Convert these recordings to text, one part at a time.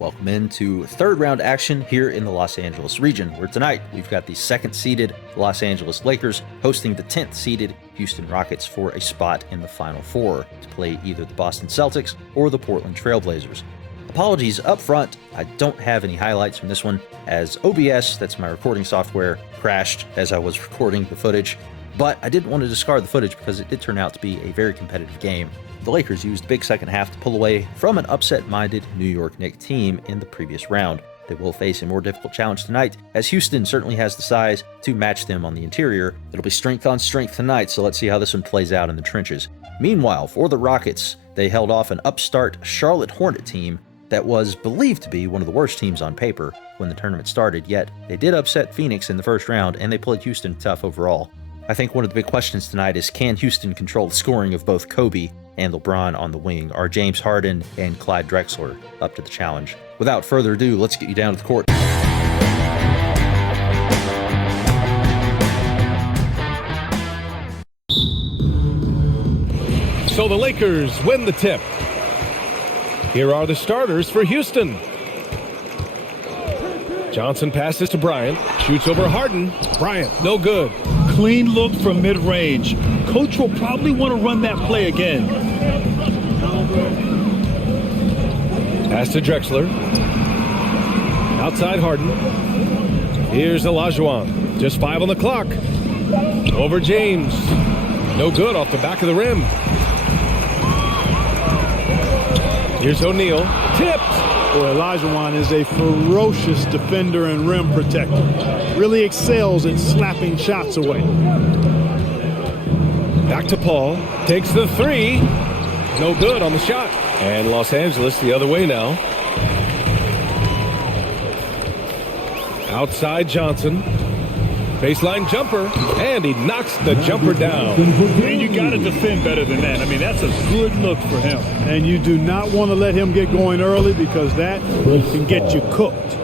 Welcome into third round action here in the Los Angeles region, where tonight we've got the second seeded Los Angeles Lakers hosting the 10th seeded Houston Rockets for a spot in the Final Four to play either the Boston Celtics or the Portland Trail Blazers. Apologies up front, I don't have any highlights from this one, as OBS, that's my recording software, crashed as I was recording the footage, but I didn't want to discard the footage because it did turn out to be a very competitive game. The Lakers used the big second half to pull away from an upset-minded New York Knicks team in the previous round. They will face a more difficult challenge tonight, as Houston certainly has the size to match them on the interior. It'll be strength on strength tonight, so let's see how this one plays out in the trenches. Meanwhile, for the Rockets, they held off an upstart Charlotte Hornet team that was believed to be one of the worst teams on paper when the tournament started, yet they did upset Phoenix in the first round, and they played Houston tough overall. I think one of the big questions tonight is, can Houston control the scoring of both Kobe and LeBron on the wing? Are James Harden and Clyde Drexler up to the challenge? Without further ado, let's get you down to the court. So the Lakers win the tip. Here are the starters for Houston. Johnson passes to Bryant, shoots over Harden. Bryant, no good. Clean look from mid-range. Coach will probably want to run that play again. Pass to Drexler. Outside Harden. Here's Olajuwon. Just 5 on the clock. Over James. No good off the back of the rim. Here's O'Neal. Tipped. Boy, Olajuwon is a ferocious defender and rim protector. Really excels at slapping shots away. Back to Paul. Takes the three. No good on the shot. And Los Angeles the other way now. Outside Johnson. Baseline jumper. And he knocks the jumper down. And you got to defend better than that. I mean, that's a good look for him. And you do not want to let him get going early, because that can get you cooked.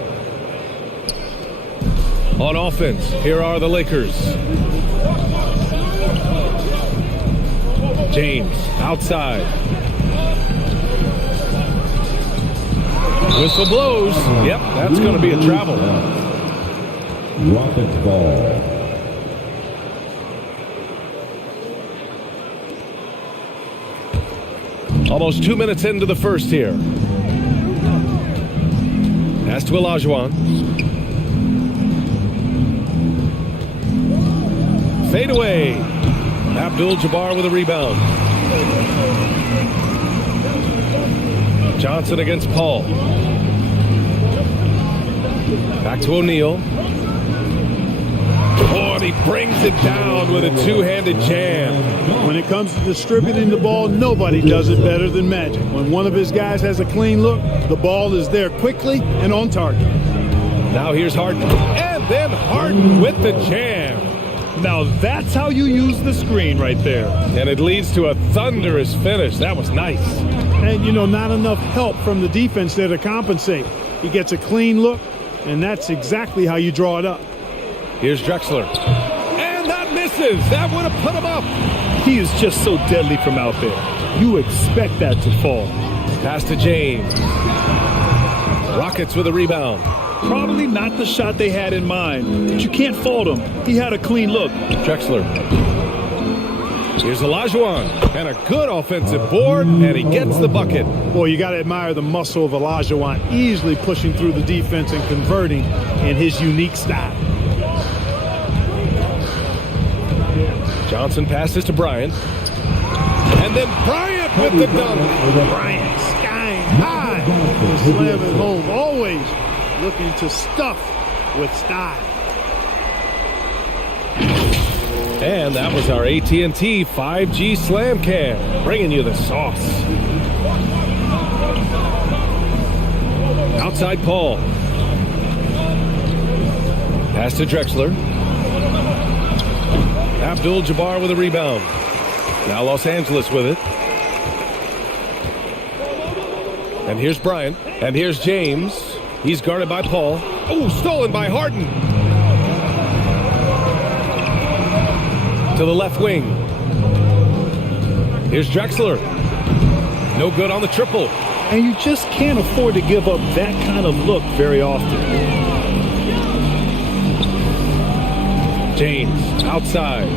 On offense, here are the Lakers. James outside. Whistle blows. Yep, that's going to be a travel. Rockets ball. Almost 2 minutes into the first here. Pass to Olajuwon. Fade away. Abdul-Jabbar with a rebound. Johnson against Paul. Back to O'Neal. Oh, and he brings it down with a two-handed jam. When it comes to distributing the ball, nobody does it better than Magic. When one of his guys has a clean look, the ball is there quickly and on target. Now here's Harden. And then Harden with the jam. Now that's how you use the screen right there. And it leads to a thunderous finish. That was nice. And, not enough help from the defense there to compensate. He gets a clean look, and that's exactly how you draw it up. Here's Drexler. And that misses. That would have put him up. He is just so deadly from out there. You expect that to fall. Pass to James. Rockets with a rebound. Probably not the shot they had in mind, but you can't fault him. He had a clean look. Drexler. Here's Olajuwon. And a good offensive board, and he gets the bucket. Boy, you got to admire the muscle of Olajuwon, easily pushing through the defense and converting in his unique style. Johnson passes to Bryant. And then Bryant with the dunk. Bryant skying high to slam it home. Always looking to stuff with style. And that was our AT&T 5G Slam Cam, bringing you the sauce. Outside Paul. Pass to Drexler. Abdul-Jabbar with a rebound. Now Los Angeles with it. And here's Bryant. And here's James. He's guarded by Paul. Oh, stolen by Harden. To the left wing. Here's Drexler. No good on the triple. And you just can't afford to give up that kind of look very often. James outside.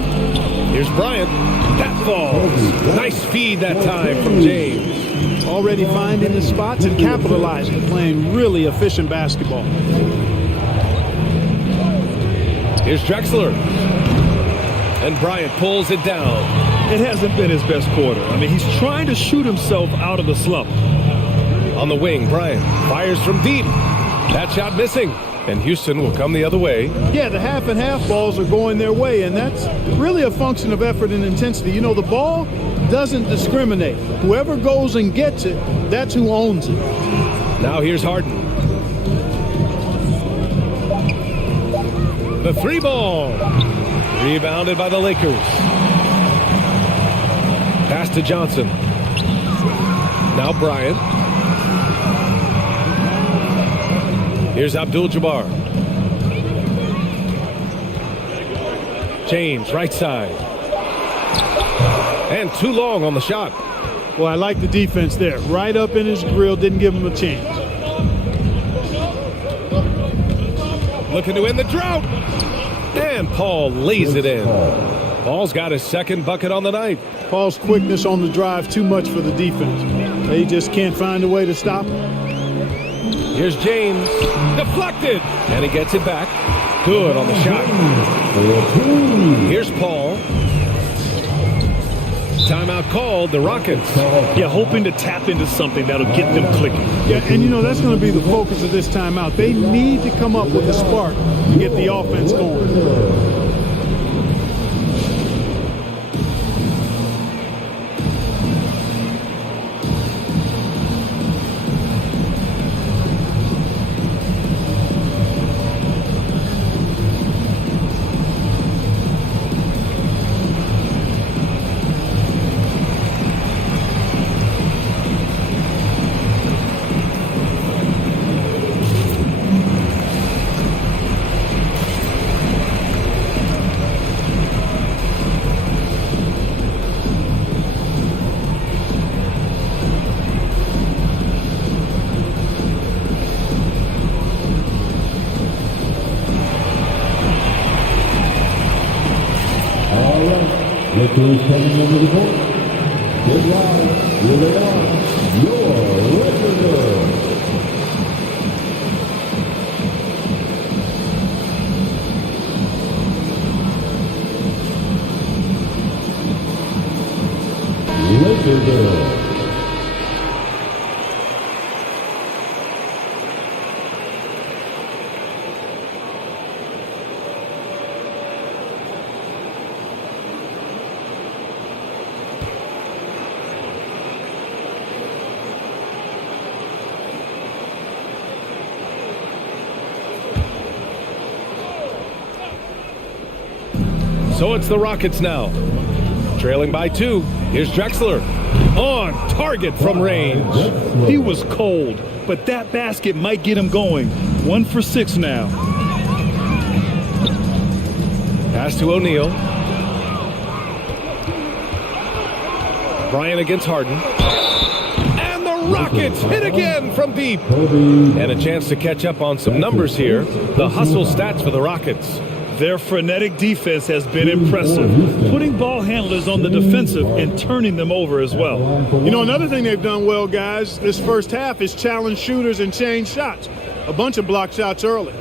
Here's Bryant. That falls. Nice feed that time from James. Already finding the spots and capitalizing, playing really efficient basketball. Here's Drexler. And Bryant pulls it down. It hasn't been his best quarter. I mean, he's trying to shoot himself out of the slump. On the wing, Bryant fires from deep. That shot missing. And Houston will come the other way. Yeah, the half and half balls are going their way, and that's really a function of effort and intensity. You know, the ball doesn't discriminate. Whoever goes and gets it, that's who owns it. Now here's Harden. The three ball. Rebounded by the Lakers. Pass to Johnson. Now Bryant. Here's Abdul-Jabbar. James, right side. And too long on the shot. Well, I like the defense there. Right up in his grill, didn't give him a chance. Looking to end the drought. And Paul lays it in. Paul's got his second bucket on the night. Paul's quickness on the drive, too much for the defense. They just can't find a way to stop him. Here's James. Deflected. And he gets it back. Good on the shot. Here's Paul. Timeout called, the Rockets. Yeah, hoping to tap into something that'll get them clicking. Yeah, and you know, that's going to be the focus of this timeout. They need to come up with a spark to get the offense going. Look who's coming over the court. Get live. Here they are. Your Lakers girls. Lakers girls. So it's the Rockets now. Trailing by 2. Here's Drexler. On target from range. He was cold, but that basket might get him going. 1 for 6 now. Pass to O'Neal. Bryant against Harden. And the Rockets hit again from deep. And a chance to catch up on some numbers here. The hustle stats for the Rockets. Their frenetic defense has been impressive, putting ball handlers on the defensive and turning them over as well. You know, another thing they've done well, guys, this first half is challenge shooters and change shots. A bunch of block shots early.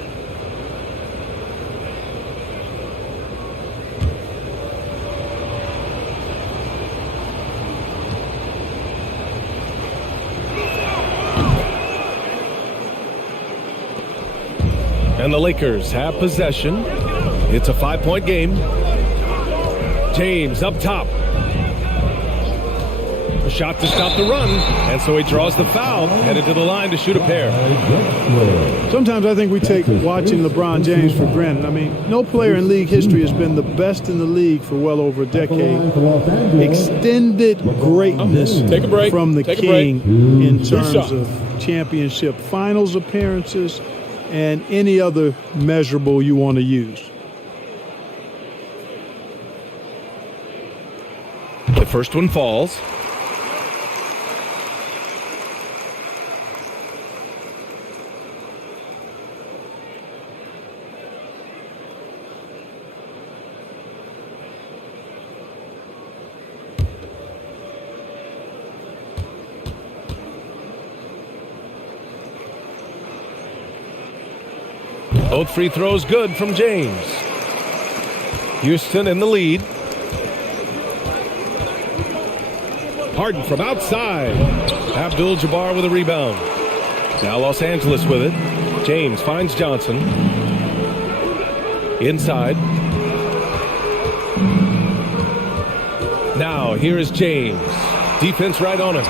And the Lakers have possession. It's a 5-point game. James up top. A shot to stop the run. And so he draws the foul. Headed to the line to shoot a pair. Sometimes I think we take watching LeBron James for granted. I mean, no player in league history has been the best in the league for well over a decade. Extended greatness from the king in terms of championship finals appearances and any other measurable you want to use. The first one falls. Both free throws good from James. Houston in the lead. Harden from outside. Abdul-Jabbar with a rebound. Now Los Angeles with it. James finds Johnson. Inside. Now here is James. Defense right on him.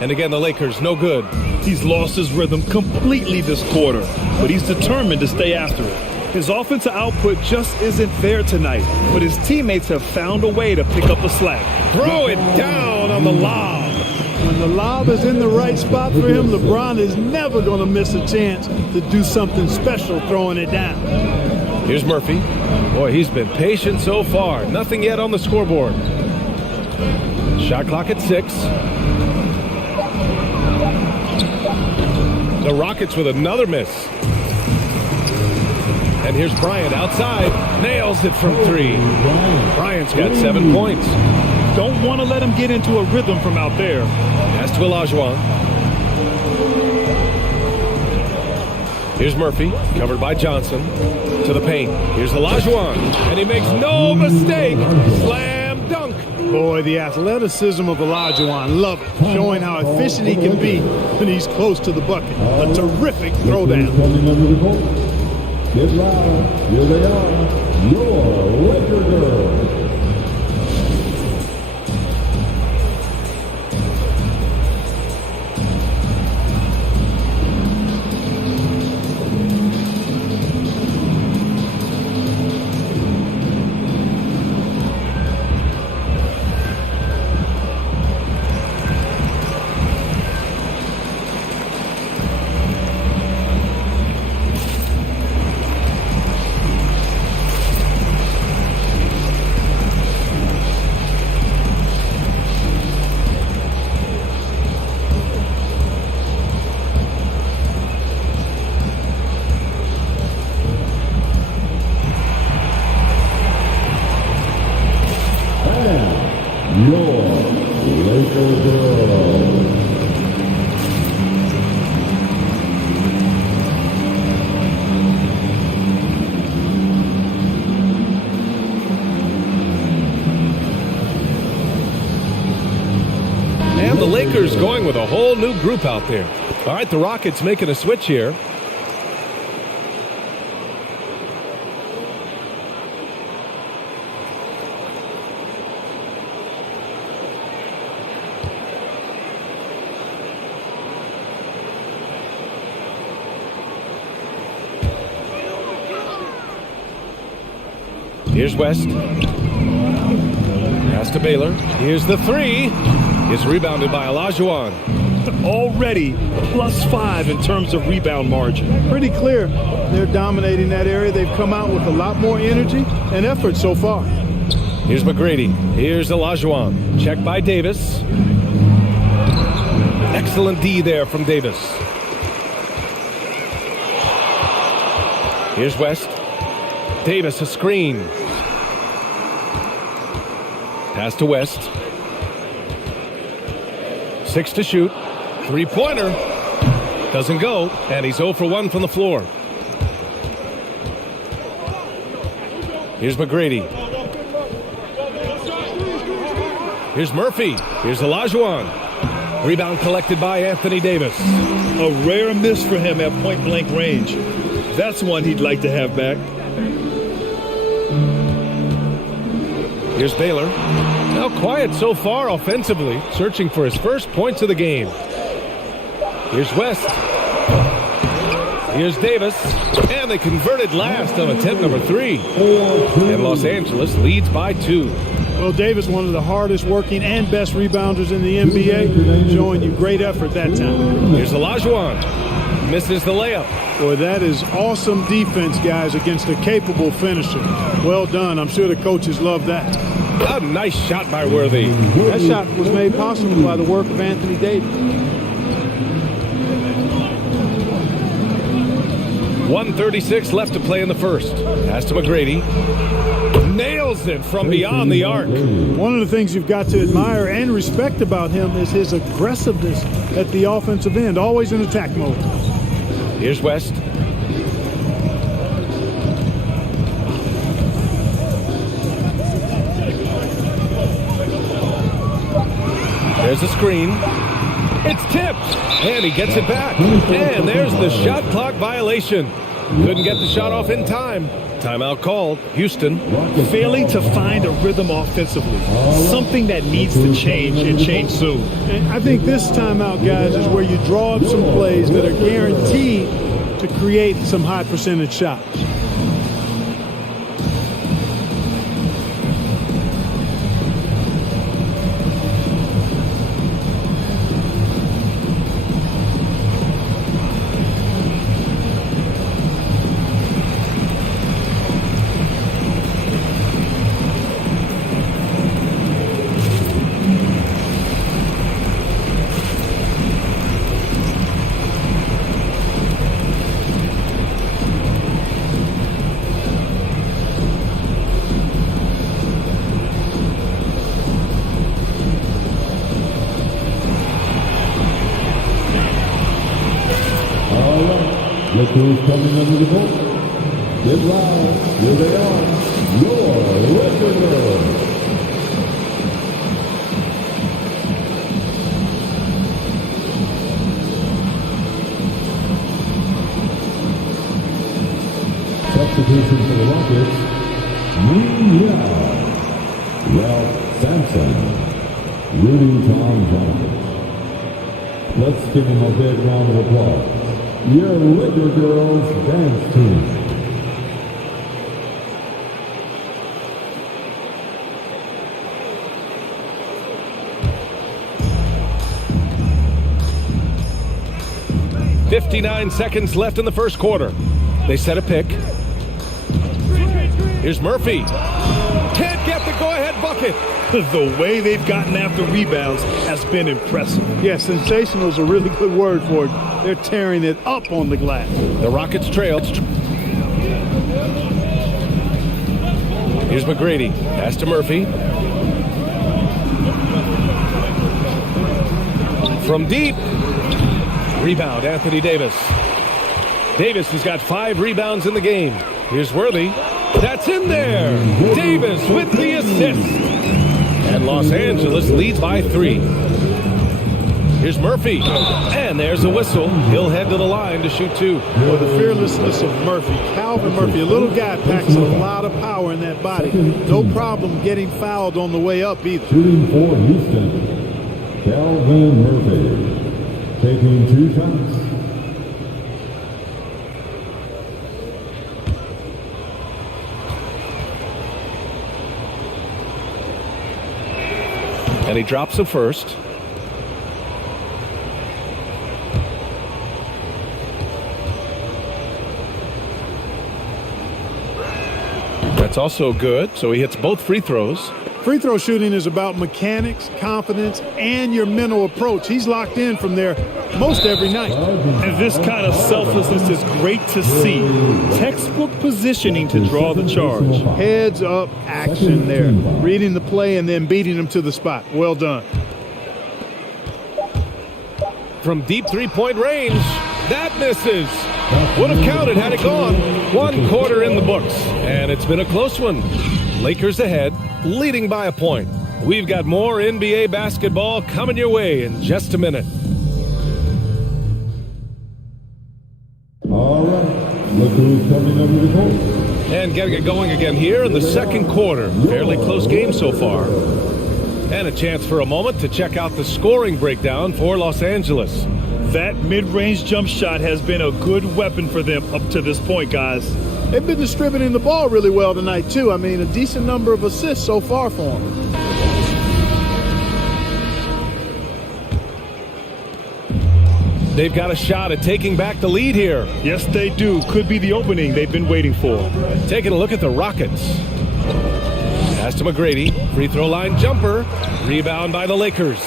And again, the Lakers, no good. He's lost his rhythm completely this quarter, but he's determined to stay after it. His offensive output just isn't there tonight, but his teammates have found a way to pick up the slack. Throw it down on the lob. When the lob is in the right spot for him, LeBron is never going to miss a chance to do something special throwing it down. Here's Murphy. Boy, he's been patient so far. Nothing yet on the scoreboard. Shot clock at 6. The Rockets with another miss. And here's Bryant outside. Nails it from 3. Bryant's got 7 points. Don't want to let him get into a rhythm from out there. Pass to Olajuwon. Here's Murphy, covered by Johnson. To the paint. Here's Olajuwon. And he makes no mistake. Slam dunk. Boy, the athleticism of Olajuwon, love it. Showing how efficient he can be when he's close to the bucket. A terrific throwdown. Get loud. Here they are. Your Laker girls. And the Lakers going with a whole new group out there. All right, the Rockets making a switch here. Here's West. Pass to Baylor. Here's the 3. It's rebounded by Olajuwon. Already +5 in terms of rebound margin. Pretty clear they're dominating that area. They've come out with a lot more energy and effort so far. Here's McGrady. Here's Olajuwon. Check by Davis. Excellent D there from Davis. Here's West. Davis, a screen. Pass to West. 6 to shoot. 3-pointer. Doesn't go. And he's 0 for 1 from the floor. Here's McGrady. Here's Murphy. Here's Olajuwon. Rebound collected by Anthony Davis. A rare miss for him at point-blank range. That's one he'd like to have back. Here's Baylor. Now quiet so far offensively, searching for his first points of the game. Here's West. Here's Davis. And they converted last on attempt number 3. And Los Angeles leads by 2. Well, Davis, one of the hardest working and best rebounders in the NBA, showing you great effort that time. Here's Olajuwon. Misses the layup. Boy, that is awesome defense, guys, against a capable finisher. Well done. I'm sure the coaches love that. A nice shot by Worthy. That shot was made possible by the work of Anthony Davis. 1:36 left to play in the first. Pass to McGrady. Nails it from beyond the arc. One of the things you've got to admire and respect about him is his aggressiveness at the offensive end, always in attack mode. Here's West. There's a screen. It's tipped, and he gets it back. And there's the shot clock violation. Couldn't get the shot off in time. Timeout called. Houston. Failing to find a rhythm offensively. Something that needs to change and change soon. And I think this timeout, guys, is where you draw up some plays that are guaranteed to create some high percentage shots. Look who's coming under the boat. Get loud. Here they are. Your Laker girls. Substitution for the Rockets. Ralph Sampson. Rudy Tom Jonathan. Let's give him a big round of applause. Your Laker girls dance team. .59 seconds left in the first quarter. They set a pick. Here's Murphy. Can't get the go-ahead bucket. The way they've gotten after rebounds has been impressive. Yeah, sensational is a really good word for it. They're tearing it up on the glass. The Rockets trail. Here's McGrady. Pass to Murphy. From deep. Rebound, Anthony Davis. Davis has got 5 rebounds in the game. Here's Worthy. That's in there. Davis with the assist. And Los Angeles leads by 3. Here's Murphy. And there's a whistle. He'll head to the line to shoot 2. Well, the fearlessness of Murphy. Calvin Murphy, a little guy, packs a lot of power in that body. No problem getting fouled on the way up either. Shooting for Houston. Calvin Murphy. Taking 2 shots. And he drops the first. That's also good. So he hits both free throws. Free throw shooting is about mechanics, confidence, and your mental approach. He's locked in from there most every night. And this kind of selflessness is great to see. Textbook positioning to draw the charge. Heads up action there. Reading the play and then beating them to the spot. Well done. From deep three-point range, that misses. Would have counted had it gone. 1 quarter in the books, and it's been a close one. Lakers ahead, leading by a point. We've got more NBA basketball coming your way in just a minute. All right, look who's coming under the court. And getting it going again here in the second quarter. Fairly close game so far. And a chance for a moment to check out the scoring breakdown for Los Angeles. That mid-range jump shot has been a good weapon for them up to this point, guys. They've been distributing the ball really well tonight, too. I mean, a decent number of assists so far for them. They've got a shot at taking back the lead here. Yes, they do. Could be the opening they've been waiting for. Taking a look at the Rockets. Pass to McGrady. Free throw line jumper. Rebound by the Lakers.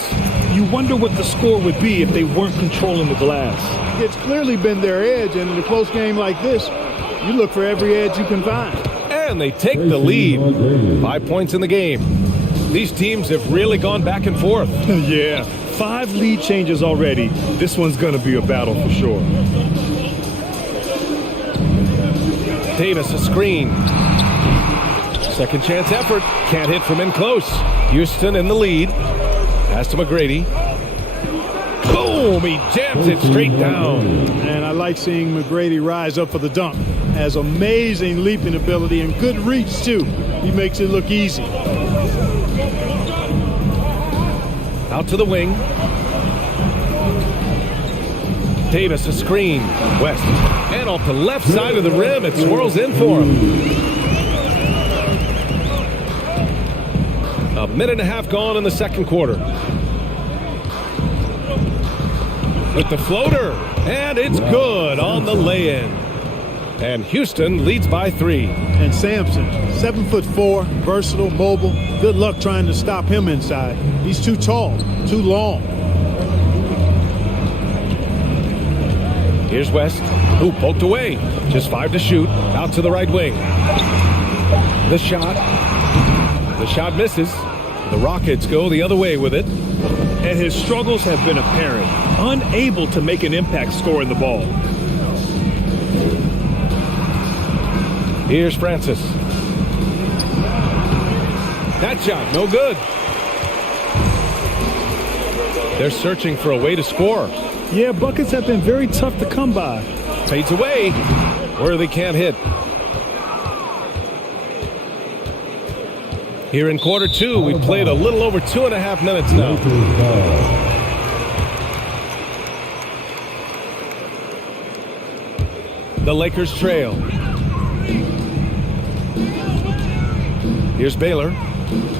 You wonder what the score would be if they weren't controlling the glass. It's clearly been their edge, and in a close game like this, you look for every edge you can find. And they take the lead. 5 points in the game. These teams have really gone back and forth. Yeah, 5 lead changes already. This one's going to be a battle for sure. Davis a screen. Second chance effort. Can't hit from in close. Houston in the lead. Pass to McGrady. Boom! He jams it straight down. And I like seeing McGrady rise up for the dunk. Has amazing leaping ability and good reach, too. He makes it look easy. Out to the wing. Davis, a screen. West. And off the left side of the rim, it swirls in for him. A minute and a half gone in the second quarter. With the floater, and it's good on the lay-in. And Houston leads by 3. And Sampson, 7'4", versatile, mobile. Good luck trying to stop him inside. He's too tall, too long. Here's West, who poked away. Just 5 to shoot. Out to the right wing. The shot. The shot misses. The Rockets go the other way with it. And his struggles have been apparent. Unable to make an impact scoring the ball. Here's Francis. That shot, no good. They're searching for a way to score. Yeah, buckets have been very tough to come by. Fades away. Worthy can't hit. Here in quarter 2, we played a little over 2.5 minutes now. The Lakers trail. Here's Baylor.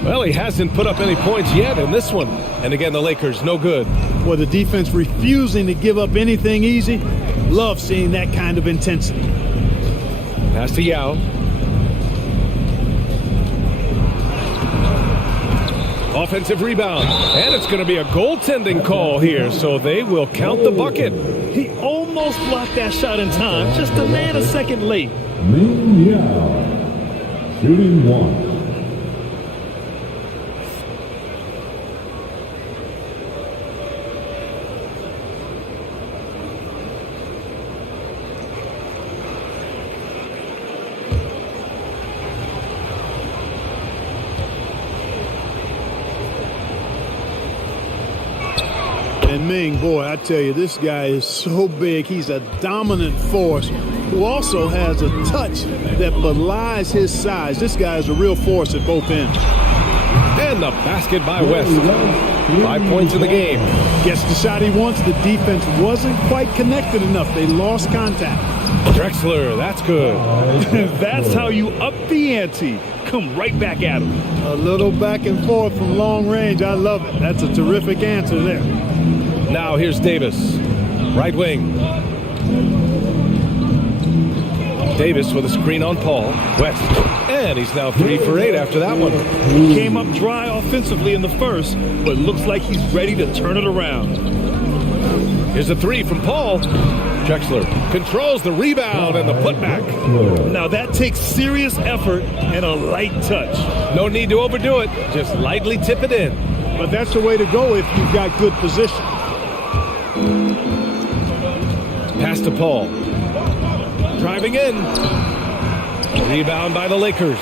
Well, he hasn't put up any points yet in this one. And again, the Lakers, no good. Boy, the defense refusing to give up anything easy. Love seeing that kind of intensity. Pass to Yao. Offensive rebound. And it's going to be a goaltending call here, so they will count the bucket. He almost blocked that shot in time, just a nanosecond late. Ming Yao, shooting 1. And Ming, boy, I tell you, this guy is so big. He's a dominant force who also has a touch that belies his size. This guy is a real force at both ends. And the basket by West. 5 points in the game. Gets the shot he wants. The defense wasn't quite connected enough. They lost contact. Drexler, that's good. That's how you up the ante. Come right back at him. A little back and forth from long range. I love it. That's a terrific answer there. Now here's Davis. Right wing. Davis with a screen on Paul. West. And he's now 3 for 8 after that one. He came up dry offensively in the first, but looks like he's ready to turn it around. Here's a 3 from Paul. Drexler controls the rebound and the putback. Now that takes serious effort and a light touch. No need to overdo it. Just lightly tip it in. But that's the way to go if you've got good position. Pass to Paul. Driving in. Rebound by the Lakers.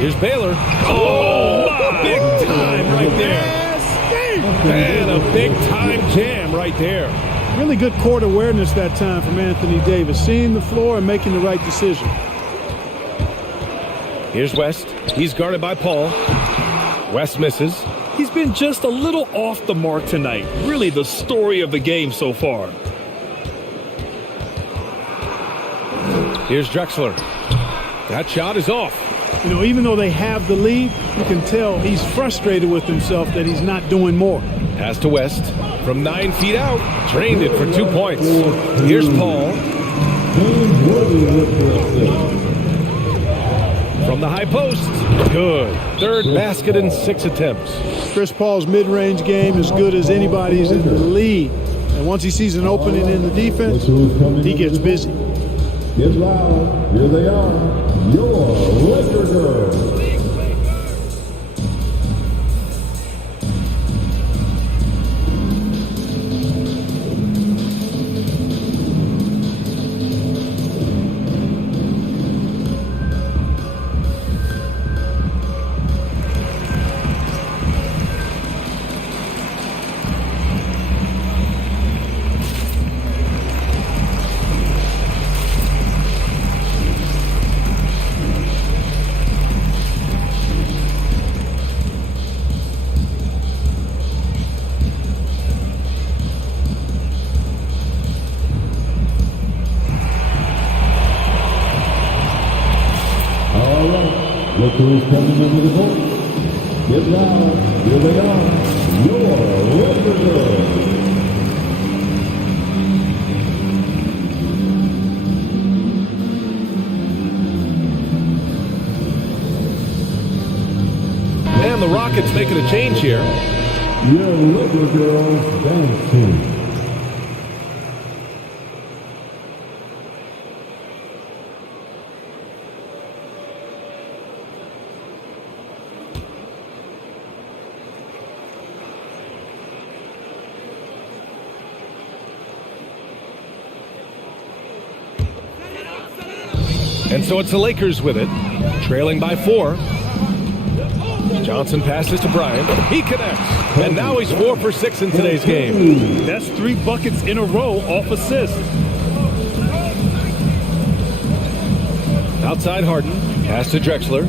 Here's Baylor. Oh, big time right there. And a big time jam right there. Really good court awareness that time from Anthony Davis. Seeing the floor and making the right decision. Here's West. He's guarded by Paul. West misses. He's been just a little off the mark tonight. Really the story of the game so far. Here's Drexler. That shot is off. You know, even though they have the lead, you can tell he's frustrated with himself that he's not doing more. Pass to West. From 9 feet out. Drained it for 2 points. Here's Paul. From the high post. Good. Third basket in 6 attempts. Chris Paul's mid-range game is good as anybody's in the league. And once he sees an opening in the defense, he gets busy. Get loud. Here they are. Your Laker girls. Look who's coming into the boat. Get loud. Here they are. Your Laker Girls. And the Rockets making a change here. Your Laker Girls dance team. And so it's the Lakers with it, trailing by 4. Johnson passes to Bryant. He connects. And now he's 4 for 6 in today's game. That's 3 buckets in a row off assists. Outside Harden. Pass to Drexler.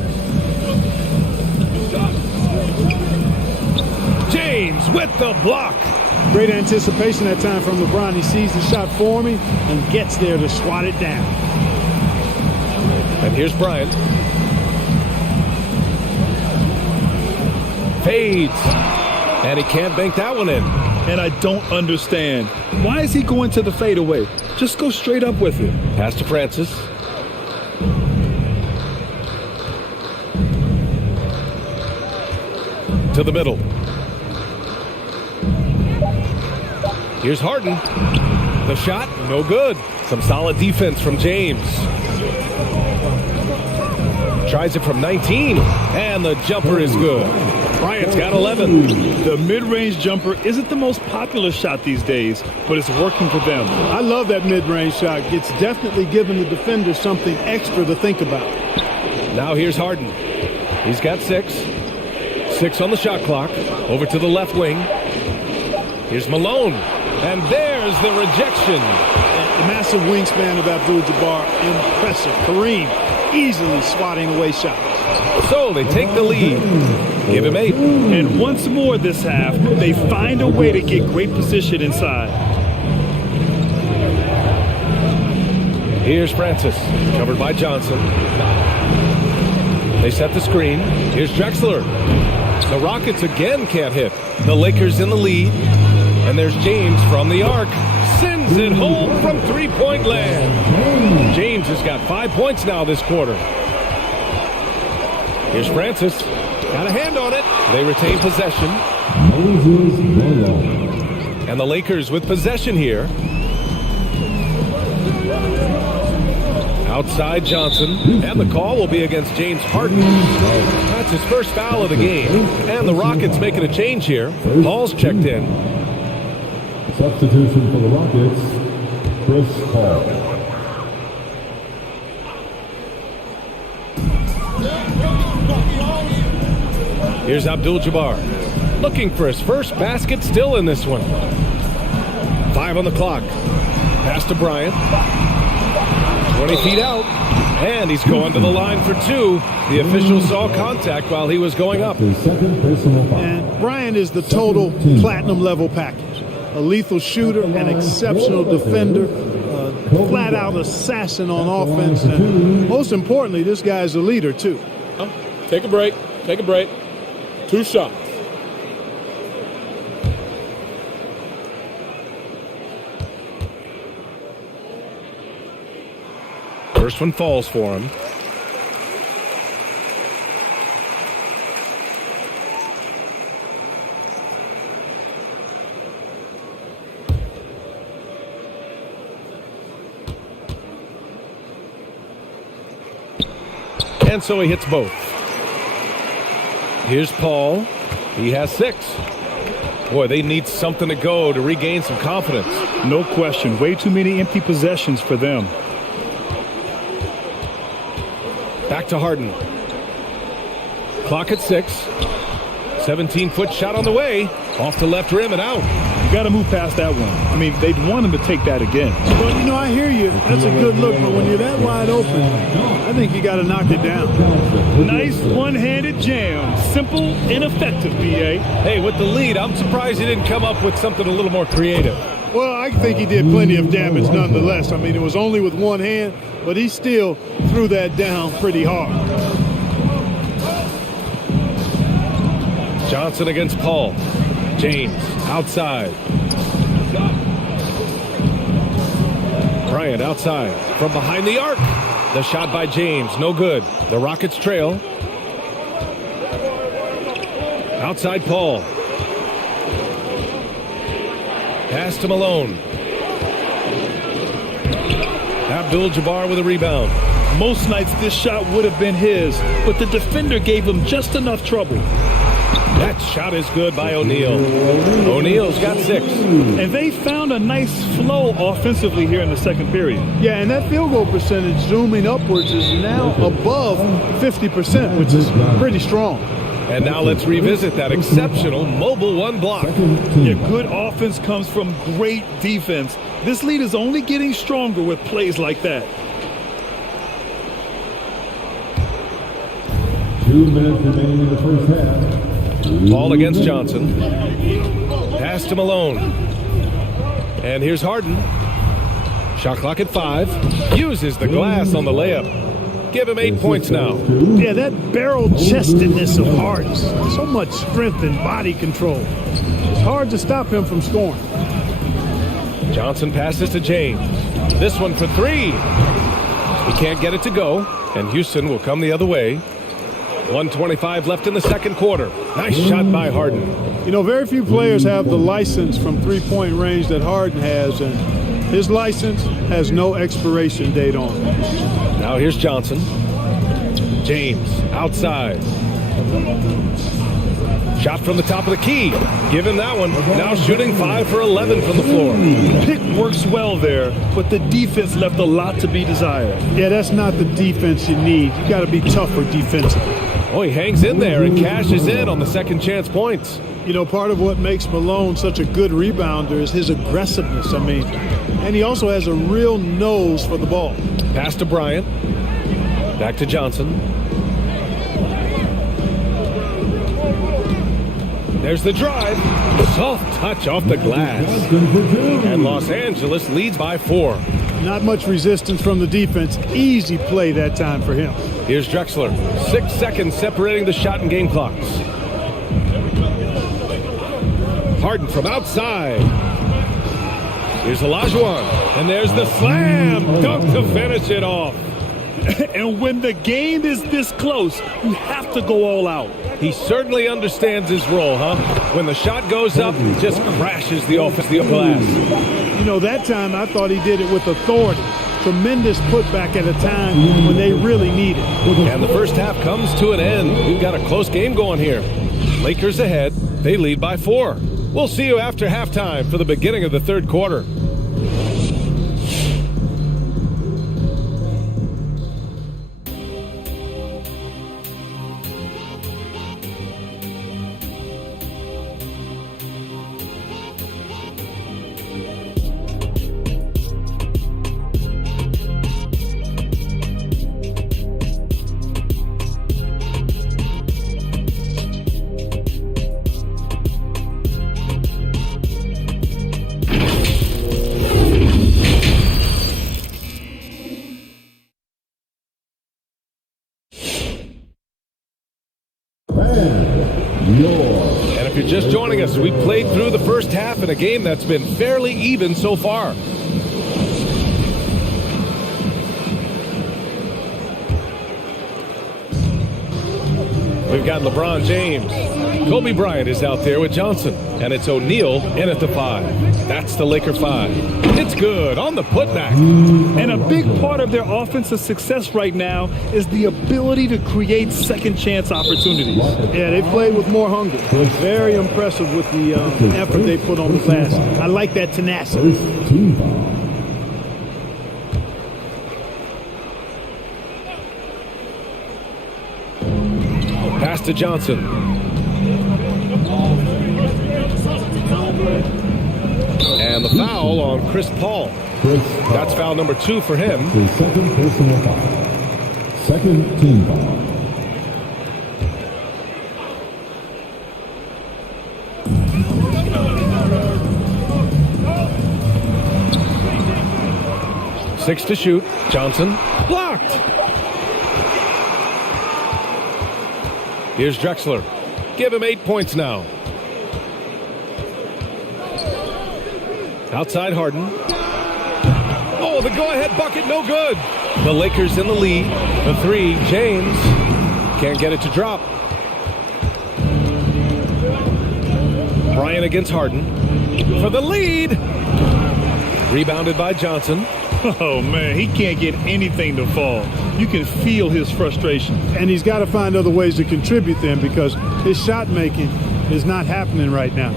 James with the block. Great anticipation that time from LeBron. He sees the shot forming and gets there to swat it down. And here's Bryant. Fades. And he can't bank that one in. And I don't understand. Why is he going to the fadeaway? Just go straight up with it. Pass to Francis. To the middle. Here's Harden. The shot, no good. Some solid defense from James. Tries it from 19, and the jumper is good. Bryant's got 11. The mid-range jumper isn't the most popular shot these days, but it's working for them. I love that mid-range shot. It's definitely giving the defender something extra to think about. Now here's Harden. He's got 6. 6 on the shot clock. Over to the left wing. Here's Malone. And there's the rejection. The massive wingspan of Abdul-Jabbar, impressive. Kareem easily swatting away shots. So they take the lead. Give him 8. And once more this half, they find a way to get great position inside. Here's Francis, covered by Johnson. They set the screen. Here's Drexler. The Rockets again can't hit. The Lakers in the lead. And there's James from the arc. Sends it home from three-point land. James has got 5 points now this quarter. Here's Francis. Got a hand on it. They retain possession. And the Lakers with possession here. Outside Johnson. And the call will be against James Harden. That's his first foul of the game. And the Rockets making a change here. Paul's checked in. Substitution for the Rockets, Chris Paul. Here's Abdul-Jabbar. Looking for his first basket still in this one. 5 on the clock. Pass to Bryant. 20 feet out. And he's going to the line for 2. The official saw contact while he was going up. And Bryant is the total platinum level package. A lethal shooter, an exceptional defender, flat-out assassin on offense, and most importantly, this guy's a leader, too. Take a break. Take a break. 2 shots. First one falls for him. And so he hits both. Here's Paul. He has 6. Boy, they need something to go to regain some confidence. No question. Way too many empty possessions for them. Back to Harden. Clock at 6. 17-foot shot on the way. Off the left rim and out. You got to move past that one. I mean, they'd want him to take that again. Well, you know, I hear you. That's a good look, but when you're that wide open, I think you got to knock it down. Nice one-handed jam. Simple and effective, B.A. Hey, with the lead, I'm surprised he didn't come up with something a little more creative. Well, I think he did plenty of damage nonetheless. I mean, it was only with one hand, but he still threw that down pretty hard. Johnson against Paul. James outside. Bryant outside from behind the arc. The shot by James, no good. The Rockets trail. Outside Paul. Pass to Malone. Abdul-Jabbar with a rebound. Most nights this shot would have been his, but the defender gave him just enough trouble. That shot is good by O'Neal. O'Neal's got 6. And they found a nice flow offensively here in the second period. Yeah, and that field goal percentage zooming upwards is now above 50%, which is pretty strong. And now let's revisit that exceptional mobile 1 block. Yeah, good offense comes from great defense. This lead is only getting stronger with plays like that. 2 minutes remaining in the first half. Paul against Johnson. Pass to Malone. And here's Harden. Shot clock at 5. Uses the glass on the layup. Give him 8 points now. Yeah, that barrel-chestedness of Harden. So much strength and body control. It's hard to stop him from scoring. Johnson passes to James. This one for 3. He can't get it to go. And Houston will come the other way. 1:25 left in the second quarter. Nice shot by Harden. You know, very few players have the license from three-point range that Harden has, and his license has no expiration date on it. Now here's Johnson. James outside. Shot from the top of the key. Give him that one. Now shooting 5 for 11 from the floor. Pick works well there, but the defense left a lot to be desired. Yeah, that's not the defense you need. You got to be tougher defensively. Oh, he hangs in there and cashes in on the second chance points. You know, part of what makes Malone such a good rebounder is his aggressiveness. I mean, and he also has a real nose for the ball. Pass to Bryant. Back to Johnson. There's the drive. Soft touch off the glass. And Los Angeles leads by 4. Not much resistance from the defense. Easy play that time for him. Here's Drexler. 6 seconds separating the shot and game clocks. Harden from outside. Here's Olajuwon. And there's the slam dunk to finish it off. And when the game is this close, you have to go all out. He certainly understands his role, huh? When the shot goes up, he just crashes the offensive glass. You know, that time I thought he did it with authority. Tremendous putback at a time when they really need it. And the first half comes to an end. We've got a close game going here. Lakers ahead. They lead by 4. We'll see you after halftime for the beginning of the third quarter. And if you're just joining us, we played through the first half in a game that's been fairly even so far. We've got LeBron James. Kobe Bryant is out there with Johnson. And it's O'Neal in at the 5. That's the Laker 5. It's good on the putback. And a big part of their offensive success right now is the ability to create second chance opportunities. Yeah, they played with more hunger. Very impressive with the effort they put on the glass. I like that tenacity. Pass to Johnson. And the foul on Chris Paul. That's foul number 2 for him. His second personal foul. Second team foul. Six to shoot. Johnson blocked. Here's Drexler. Give him 8 points now. Outside Harden. Oh, the go-ahead bucket, no good. The Lakers in the lead. The three, James. Can't get it to drop. Bryant against Harden. For the lead. Rebounded by Johnson. Oh, man, he can't get anything to fall. You can feel his frustration. And he's got to find other ways to contribute then because his shot making is not happening right now.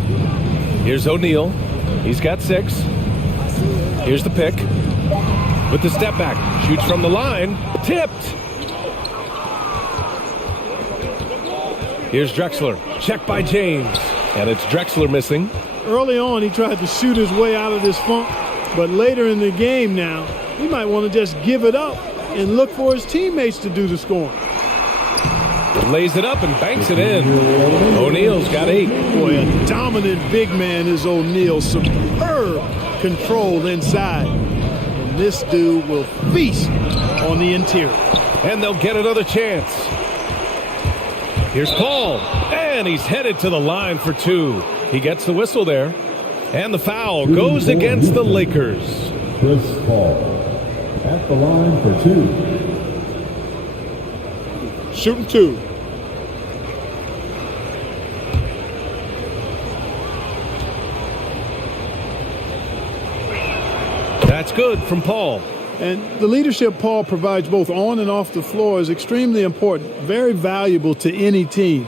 Here's O'Neal. He's got 6. Here's the pick. With the step back. Shoots from the line. Tipped. Here's Drexler. Check by James. And it's Drexler missing. Early on, he tried to shoot his way out of this funk. But later in the game now, he might want to just give it up and look for his teammates to do the scoring. Lays it up and banks it in. O'Neal's got 8. Boy, a dominant big man is O'Neal. Superb control inside. And this dude will feast on the interior. And they'll get another chance. Here's Paul. And he's headed to the line for 2. He gets the whistle there. And the foul goes against the Lakers. Chris Paul at the line for 2. Shooting 2. That's good from Paul. And the leadership Paul provides both on and off the floor is extremely important, very valuable to any team.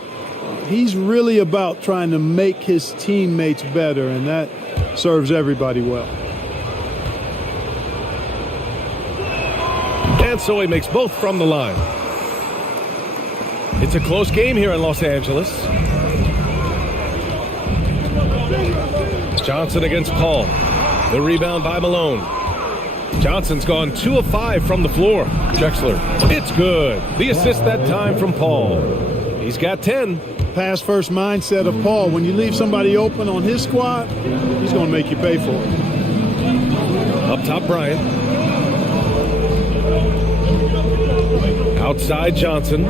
He's really about trying to make his teammates better, and that serves everybody well. And so he makes both from the line. It's a close game here in Los Angeles. Johnson against Paul. The rebound by Malone. Johnson's gone 2 of 5 from the floor. Drexler. It's good. The assist that time from Paul. He's got 10. Pass first mindset of Paul. When you leave somebody open on his squad, he's going to make you pay for it. Up top, Bryant. Outside Johnson.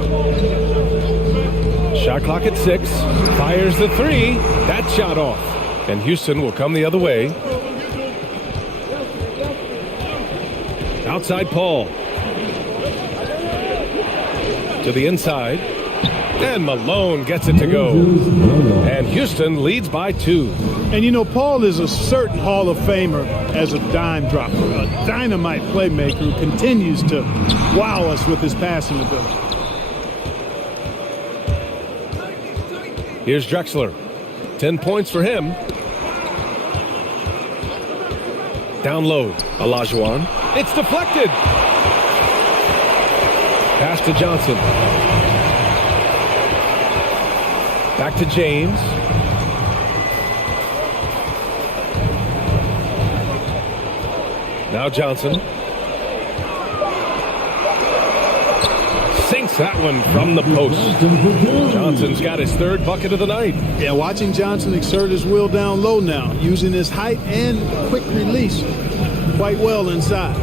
Shot clock at 6. Fires the 3. That shot off. And Houston will come the other way. Outside Paul. To the inside. And Malone gets it to go. And Houston leads by 2. And you know, Paul is a certain Hall of Famer as a dime dropper, a dynamite playmaker who continues to wow us with his passing ability. Here's Drexler. 10 points for him. Down low, Olajuwon. It's deflected. Pass to Johnson. Back to James. Now Johnson. Sinks that one from the post. Johnson's got his 3rd bucket of the night. Yeah, watching Johnson exert his will down low now, using his height and quick release quite well inside.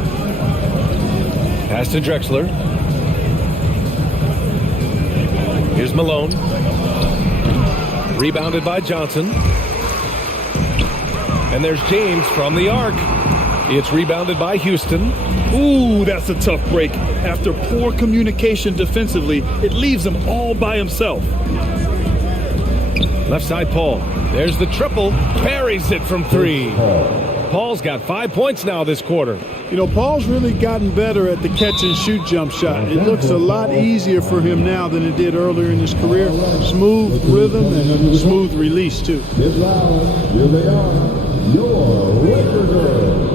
Pass to Drexler. Here's Malone. Rebounded by Johnson. And there's James from the arc. It's rebounded by Houston. Ooh, that's a tough break. After poor communication defensively, it leaves him all by himself. Left side Paul. There's the triple. Parries it from 3. Paul's got 5 points now this quarter. You know, Paul's really gotten better at the catch-and-shoot jump shot. It looks a lot easier for him now than it did earlier in his career. Smooth rhythm and smooth release, too. Here they are, your Laker girls.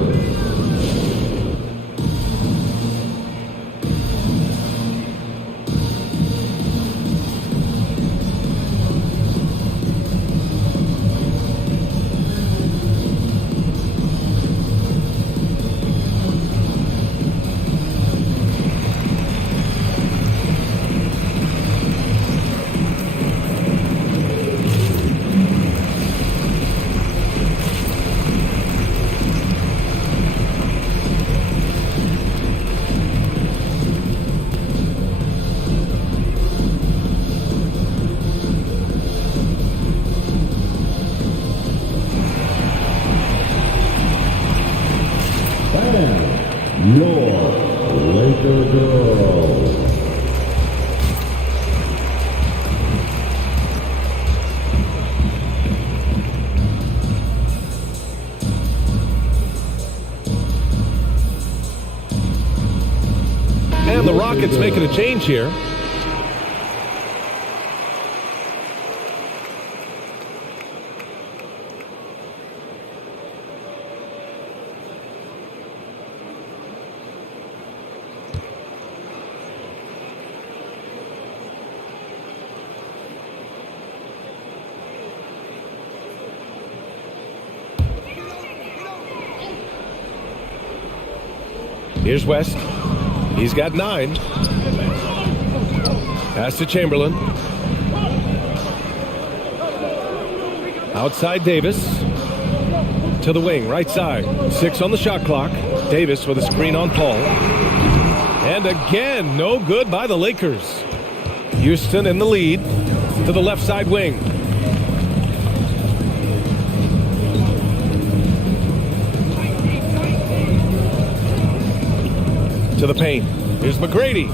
Laker girls. And the Rockets making a change here. Here's West. He's got 9. Pass to Chamberlain. Outside Davis. To the wing, right side. 6 on the shot clock. Davis with a screen on Paul. And again, no good by the Lakers. Houston in the lead. To the left side wing. To the paint. Here's McGrady.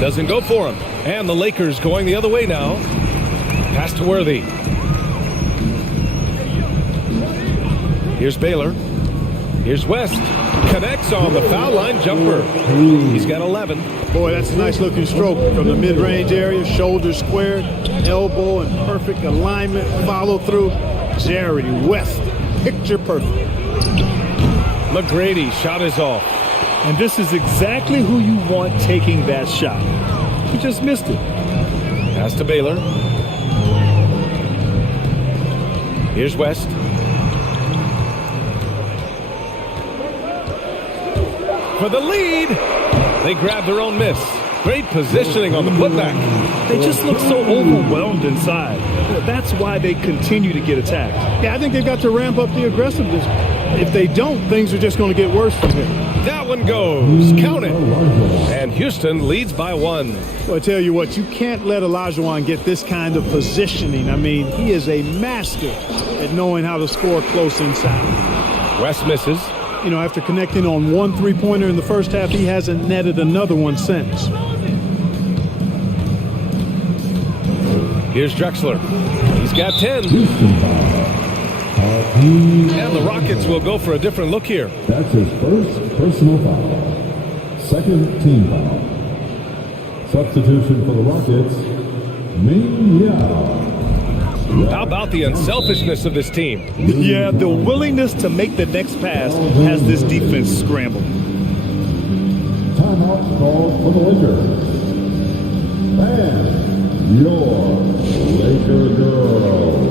Doesn't go for him. And the Lakers going the other way now. Pass to Worthy. Here's Baylor. Here's West. Connects on the foul line jumper. He's got 11. Boy, that's a nice looking stroke from the mid-range area. Shoulder squared, elbow in perfect alignment. Follow through. Jerry West. Picture perfect. McGrady shot is off. And this is exactly who you want taking that shot. He just missed it. Pass to Baylor. Here's West. For the lead. They grab their own miss. Great positioning on the putback. They just look so overwhelmed inside. That's why they continue to get attacked. Yeah, I think they've got to ramp up the aggressiveness. If they don't, things are just going to get worse from here. That one goes. Count it. And Houston leads by 1. Well, I tell you what, you can't let Olajuwon get this kind of positioning. I mean, he is a master at knowing how to score close inside. West misses. You know, after connecting on 1 3-pointer in the first half, he hasn't netted another one since. Here's Drexler. He's got 10. And the Rockets will go for a different look here. That's his first personal foul. Second team foul. Substitution for the Rockets, Ming Yao. How about the unselfishness of this team? Yeah, the willingness to make the next pass has this defense scrambled. Timeout called for the Lakers. And your Laker girls.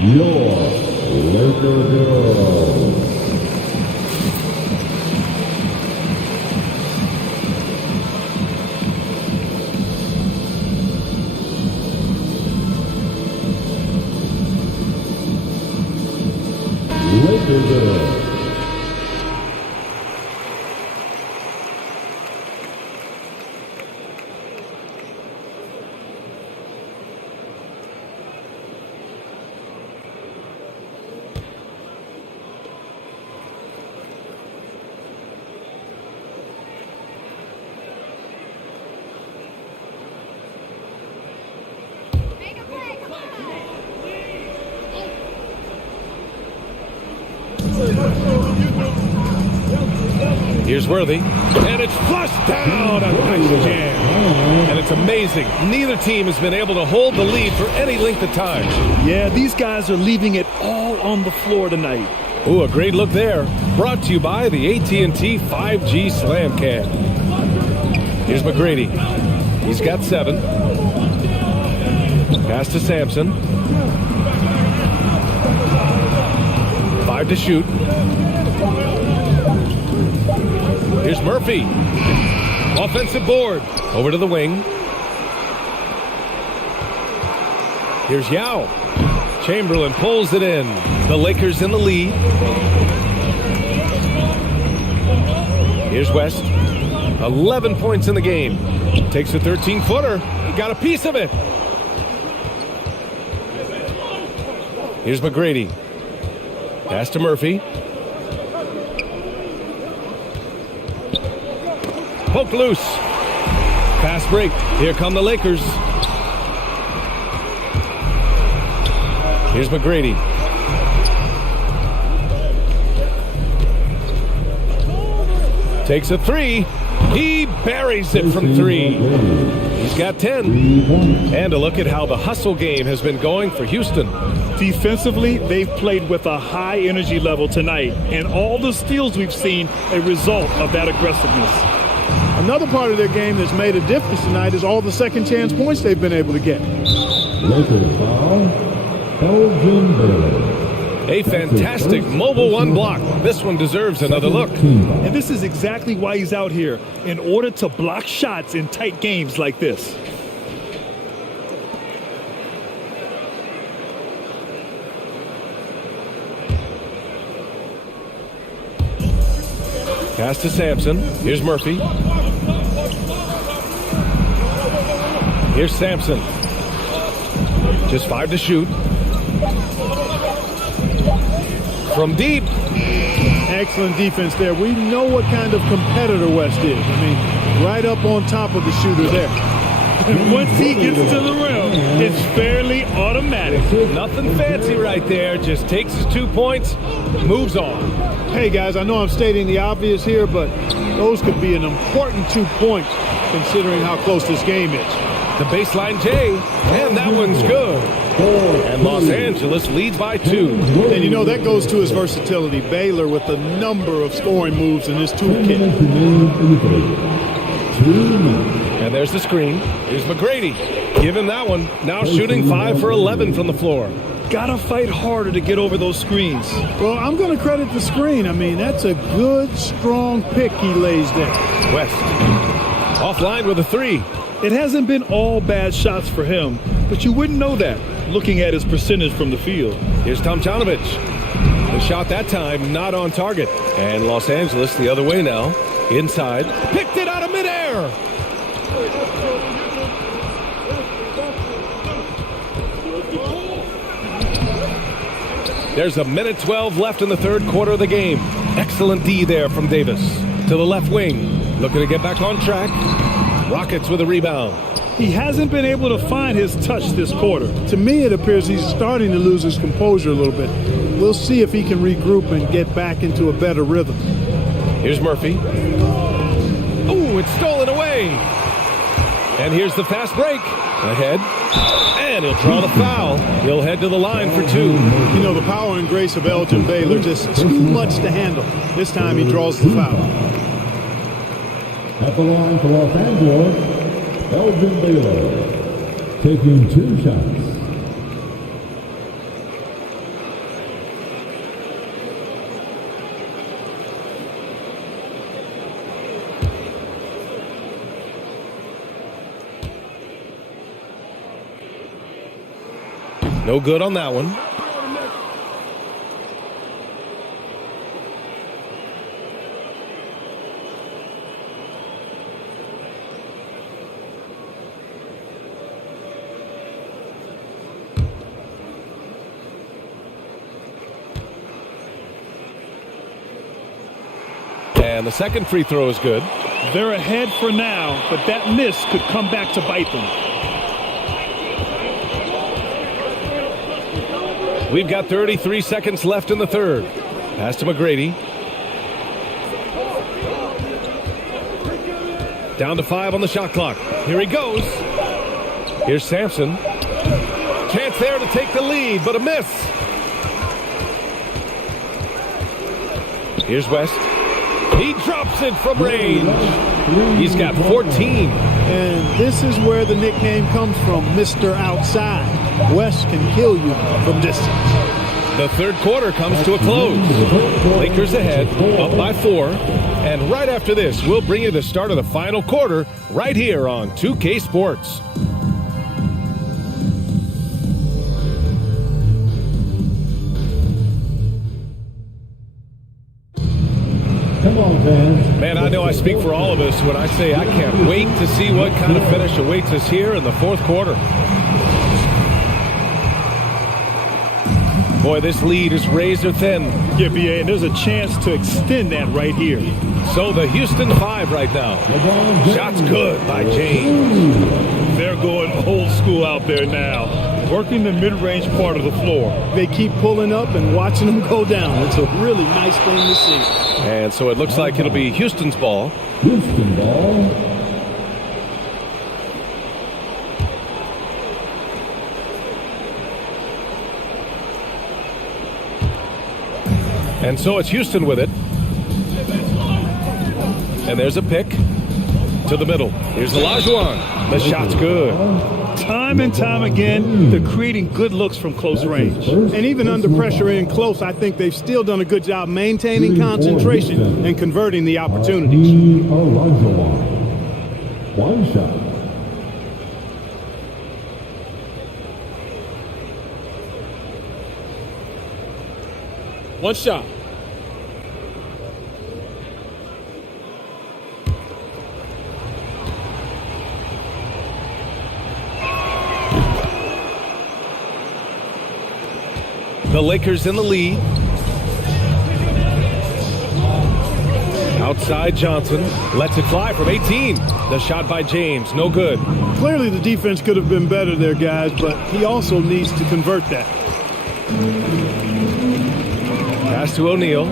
Your Laker girls. Laker girls. Here's Worthy, and it's flushed down. A nice jam. And it's amazing. Neither team has been able to hold the lead for any length of time. Yeah, these guys are leaving it all on the floor tonight. Ooh, a great look there. Brought to you by the AT&T 5G Slam Cam. Here's McGrady. He's got 7. Pass to Sampson. 5 to shoot. Here's Murphy. Offensive board. Over to the wing. Here's Yao. Chamberlain pulls it in. The Lakers in the lead. Here's West. 11 points in the game. Takes a 13-footer. Got a piece of it. Here's McGrady. Pass to Murphy. Poke loose. Fast break. Here come the Lakers. Here's McGrady. Takes a 3. He buries it from 3. He's got 10. And a look at how the hustle game has been going for Houston. Defensively, they've played with a high energy level tonight, and all the steals we've seen a result of that aggressiveness. Another part of their game that's made a difference tonight is all the second chance points they've been able to get. Lakers foul. Elgin Baylor. A fantastic mobile 1 block. This one deserves another look. And this is exactly why he's out here, in order to block shots in tight games like this. Pass to Sampson. Here's Murphy. Here's Sampson. Just 5 to shoot. From deep. Excellent defense there. We know what kind of competitor West is. I mean, right up on top of the shooter there. And once he gets to the rim, it's fairly automatic. Nothing fancy right there. Just takes his 2 points, moves on. Hey, guys, I know I'm stating the obvious here, but those could be an important 2 points considering how close this game is. The baseline J, and that one's good. And Los Angeles leads by 2. And you know, that goes to his versatility. Baylor with a number of scoring moves in his toolkit. And there's the screen. Here's McGrady. Give him that one. Now shooting 5 for 11 from the floor. Gotta fight harder to get over those screens. Well, I'm going to credit the screen. I mean, that's a good, strong pick he lays there. West. Offline with a 3. It hasn't been all bad shots for him, but you wouldn't know that looking at his percentage from the field. Here's Tomjanovich. The shot that time not on target. And Los Angeles the other way now. Inside. Picked it out of midair. There's a minute 12 left in the third quarter of the game. Excellent D there from Davis. To the left wing. Looking to get back on track. Rockets with a rebound. He hasn't been able to find his touch this quarter. To me, it appears he's starting to lose his composure a little bit. We'll see if he can regroup and get back into a better rhythm. Here's Murphy. Oh, it's stolen away. And here's the fast break. Ahead. And he'll draw the foul. He'll head to the line for 2. You know, the power and grace of Elgin Baylor, just too much to handle. This time he draws the foul. At the line for Los Angeles, Elgin Baylor, taking 2 shots. No good on that one. And the second free throw is good. They're ahead for now, but that miss could come back to bite them. We've got 33 seconds left in the third. Pass to McGrady. Down to 5 on the shot clock. Here he goes. Here's Sampson. Chance there to take the lead, but a miss. Here's West. He drops it from range. He's got 14. And this is where the nickname comes from, Mr. Outside. Wes can kill you from distance. The third quarter comes to a close. Lakers ahead, up by 4. And right after this, we'll bring you the start of the final quarter right here on 2K Sports. Come on, fans. Man, I know I speak for all of us when I say I can't wait to see what kind of finish awaits us here in the fourth quarter. Boy, this lead is razor thin. Yeah, BA, and there's a chance to extend that right here. So the Houston 5 right now. Shots good by James. They're going old school out there now, working the mid-range part of the floor. They keep pulling up and watching them go down. It's a really nice thing to see. And so it looks like it'll be Houston's ball. Houston ball. And so it's Houston with it. And there's a pick to the middle. Here's Olajuwon. The shot's good. Time and time again, they're creating good looks from close range. And even under pressure in close, I think they've still done a good job maintaining concentration and converting the opportunities. Olajuwon. One shot. One shot. The Lakers in the lead. Outside Johnson. Lets it fly from 18. The shot by James. No good. Clearly the defense could have been better there, guys, but he also needs to convert that. Pass to O'Neal.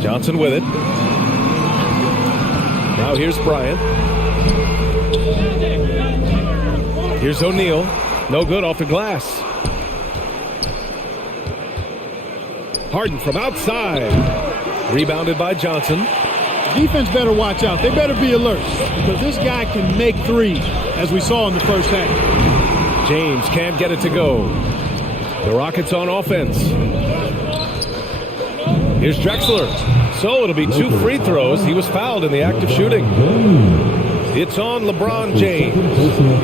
Johnson with it. Now here's Bryant. Here's O'Neal. No good off the glass. Harden from outside. Rebounded by Johnson. Defense better watch out. They better be alert because this guy can make threes, as we saw in the first half. James can't get it to go. The Rockets on offense. Here's Drexler. So it'll be 2 free throws. He was fouled in the act of shooting. It's on LeBron James.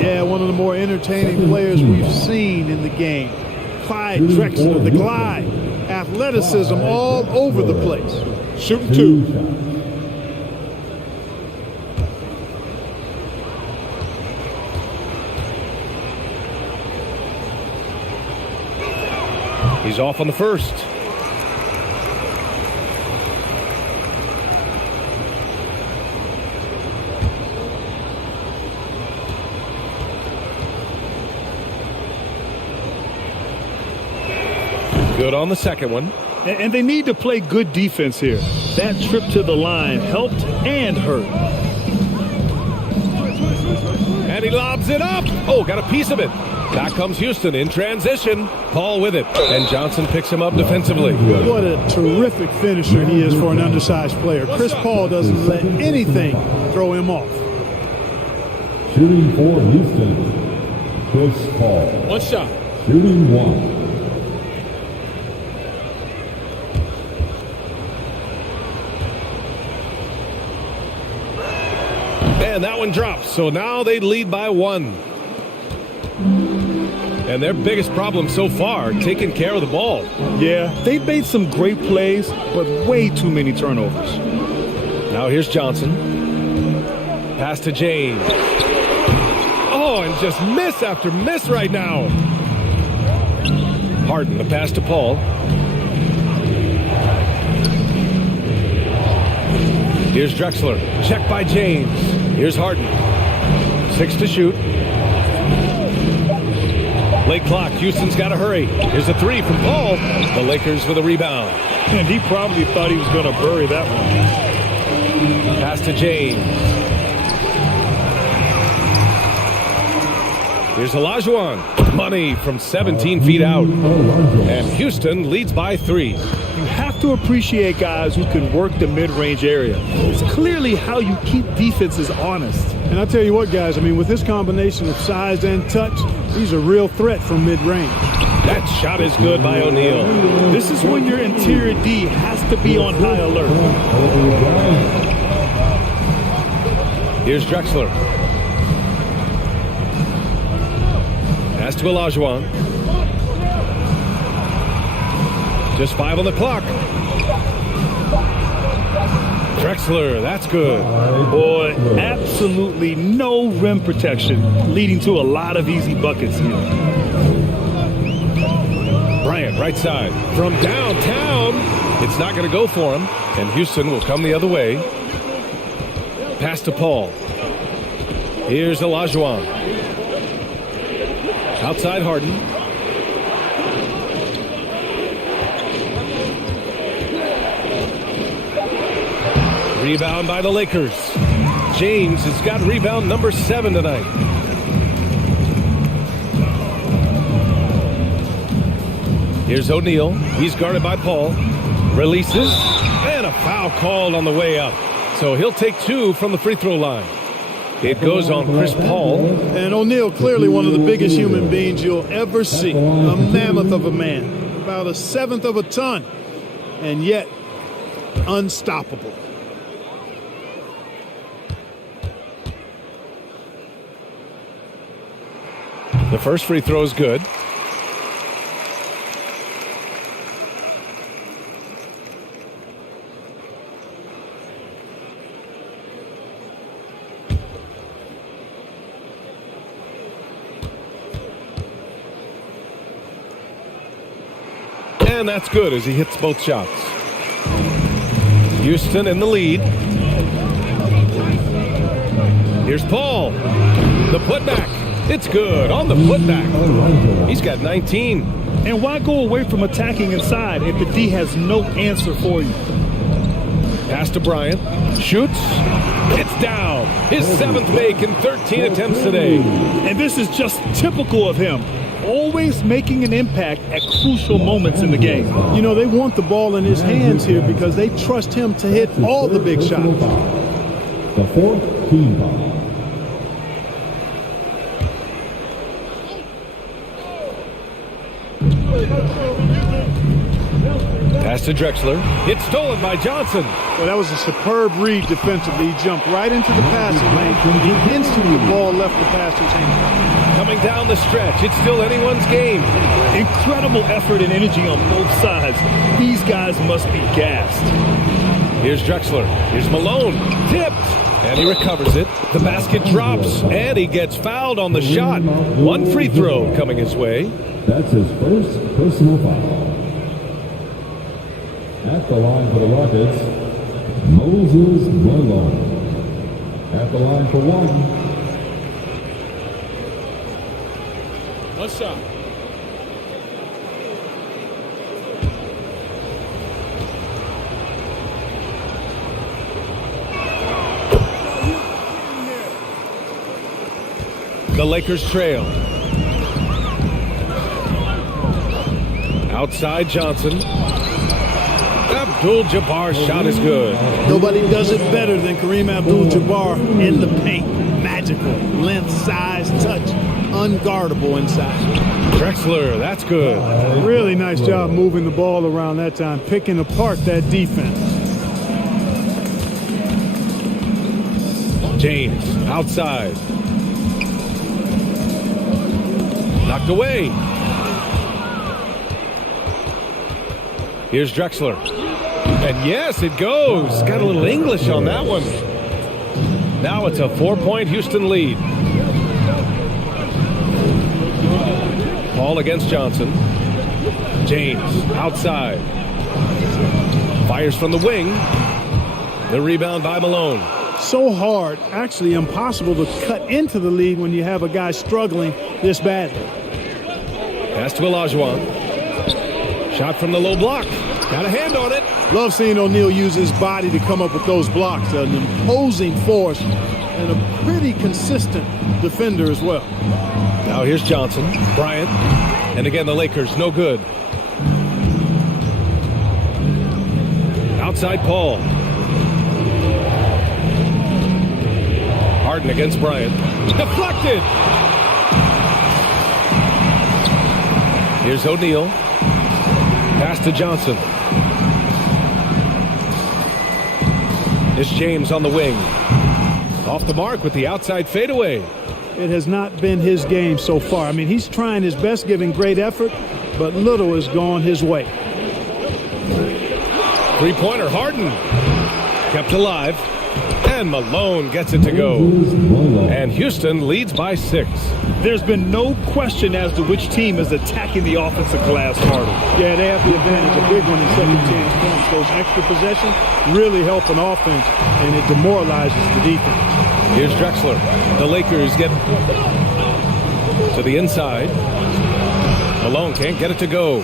Yeah, one of the more entertaining players we've seen in the game. Clyde Drexler, the glide. Athleticism all over the place. Shooting 2. He's off on the first. Good on the second one. And they need to play good defense here. That trip to the line helped and hurt. And he lobs it up. Oh, got a piece of it. Back comes Houston in transition. Paul with it. And Johnson picks him up defensively. What a terrific finisher he is for an undersized player. Chris Paul doesn't let anything throw him off. Shooting for Houston, Chris Paul. One shot. Shooting 1. And that one drops. So now they lead by 1. And their biggest problem so far, taking care of the ball. Yeah, they've made some great plays, but way too many turnovers. Now here's Johnson. Pass to James. Oh, and just miss after miss right now. Harden, the pass to Paul. Here's Drexler. Check by James. Here's Harden. 6 to shoot. Late clock. Houston's got to hurry. Here's a 3 from Paul. The Lakers with a rebound. And he probably thought he was going to bury that one. Pass to James. Here's Olajuwon. Money from 17 feet out. And Houston leads by 3. You have to appreciate guys who can work the mid-range area. It's clearly how you keep defenses honest. And I'll tell you what, guys, I mean, with this combination of size and touch, he's a real threat from mid-range. That shot is good by O'Neal. This is when your interior D has to be on high alert. Here's Drexler. Pass to Olajuwon. Just 5 on the clock. Drexler, that's good. Boy, absolutely no rim protection, leading to a lot of easy buckets here. Bryant, right side. From downtown. It's not going to go for him. And Houston will come the other way. Pass to Paul. Here's Olajuwon. Outside Harden. Rebound by the Lakers. James has got rebound number 7 tonight. Here's O'Neal. He's guarded by Paul. Releases. And a foul called on the way up. So he'll take 2 from the free throw line. It goes on Chris Paul. And O'Neal, clearly one of the biggest human beings you'll ever see. A mammoth of a man. About 1/7 of a ton. And yet, unstoppable. The first free throw is good. And that's good as he hits both shots. Houston in the lead. Here's Paul. The putback. It's good on the putback. He's got 19. And why go away from attacking inside if the D has no answer for you? Pass to Bryant. Shoots. It's down. His 7th make in 13 attempts today. And this is just typical of him. Always making an impact at crucial moments in the game. You know, they want the ball in his hands here because they trust him to hit all the big shots. The 4th team foul. Pass to Drexler. It's stolen by Johnson. Well, that was a superb read defensively. He jumped right into the passing lane. The instant the ball left the passer's hand. Coming down the stretch. It's still anyone's game. Incredible effort and energy on both sides. These guys must be gassed. Here's Drexler. Here's Malone. Tipped. And he recovers it. The basket drops. And he gets fouled on the shot. 1 free throw coming his way. That's his first personal foul. At the line for the Rockets, Moses Malone. At the line for 1. One shot. The Lakers trail. Outside Johnson. Abdul-Jabbar's shot is good. Nobody does it better than Kareem Abdul-Jabbar in the paint. Magical. Length, size, touch. Unguardable inside. Drexler, that's good. Really nice job moving the ball around that time, picking apart that defense. James, outside. Knocked away. Here's Drexler. And yes, it goes. Got a little English on that one. Now it's a 4-point Houston lead. Paul against Johnson. James outside. Fires from the wing. The rebound by Malone. So hard, actually impossible to cut into the lead when you have a guy struggling this badly. Pass to Olajuwon. Shot from the low block. Got a hand on it. Love seeing O'Neal use his body to come up with those blocks. An imposing force and a pretty consistent defender as well. Now here's Johnson, Bryant, and again the Lakers, no good. Outside Paul. Harden against Bryant. Deflected! Here's O'Neal. Pass to Johnson. Here's James on the wing. Off the mark with the outside fadeaway. It has not been his game so far. I mean, he's trying his best, giving great effort, but little has gone his way. Three-pointer, Harden. Kept alive. And Malone gets it to go. And Houston leads by 6. There's been no question as to which team is attacking the offensive glass harder. Yeah, they have the advantage, a big one in second chance points. Those extra possessions really help an offense, and it demoralizes the defense. Here's Drexler. The Lakers get to the inside. Malone can't get it to go.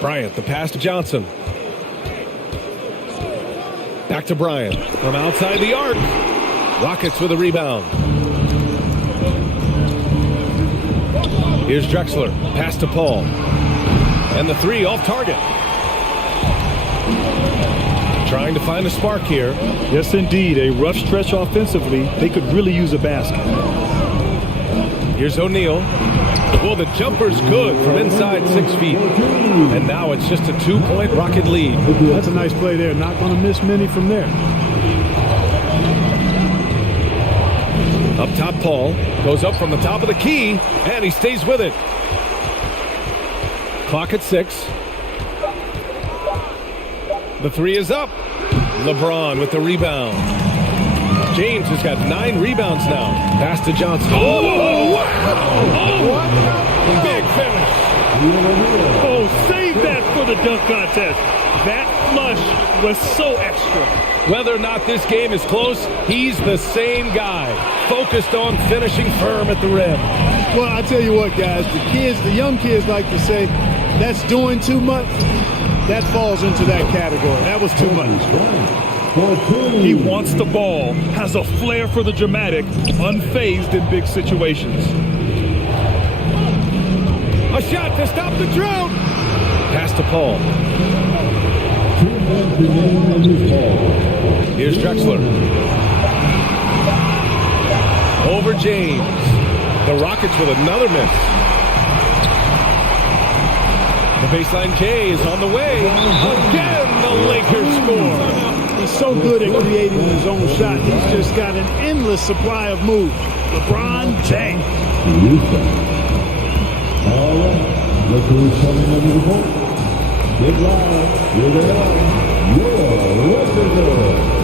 Bryant, the pass to Johnson. Back to Bryant from outside the arc. Rockets with a rebound. Here's Drexler. Pass to Paul. And the three off target. Trying to find a spark here. Yes, indeed. A rough stretch offensively. They could really use a basket. Here's O'Neal. Well, the jumper's good from inside 6 feet. And now it's just a 2-point Rocket lead. That's a nice play there. Not going to miss many from there. Up top, Paul. Goes up from the top of the key. And he stays with it. Clock at 6. The three is up. LeBron with the rebound. James has got 9 rebounds now. Pass to Johnson. Oh, wow! Oh, big finish. Oh, save that for the dunk contest. That flush was so extra. Whether or not this game is close, he's the same guy. Focused on finishing firm at the rim. Well, I tell you what, guys, the young kids like to say, that's doing too much. That falls into that category. That was too much. He wants the ball, has a flair for the dramatic, unfazed in big situations. A shot to stop the drought. Pass to Paul. Here's Drexler. Over James. The Rockets with another miss. The baseline K is on the way. Again, the Lakers score. He's so good at creating his own shot. He's just got an endless supply of moves. LeBron James. All right. Look who's coming over the court. Get loud. Here they are. Your Lakers girls.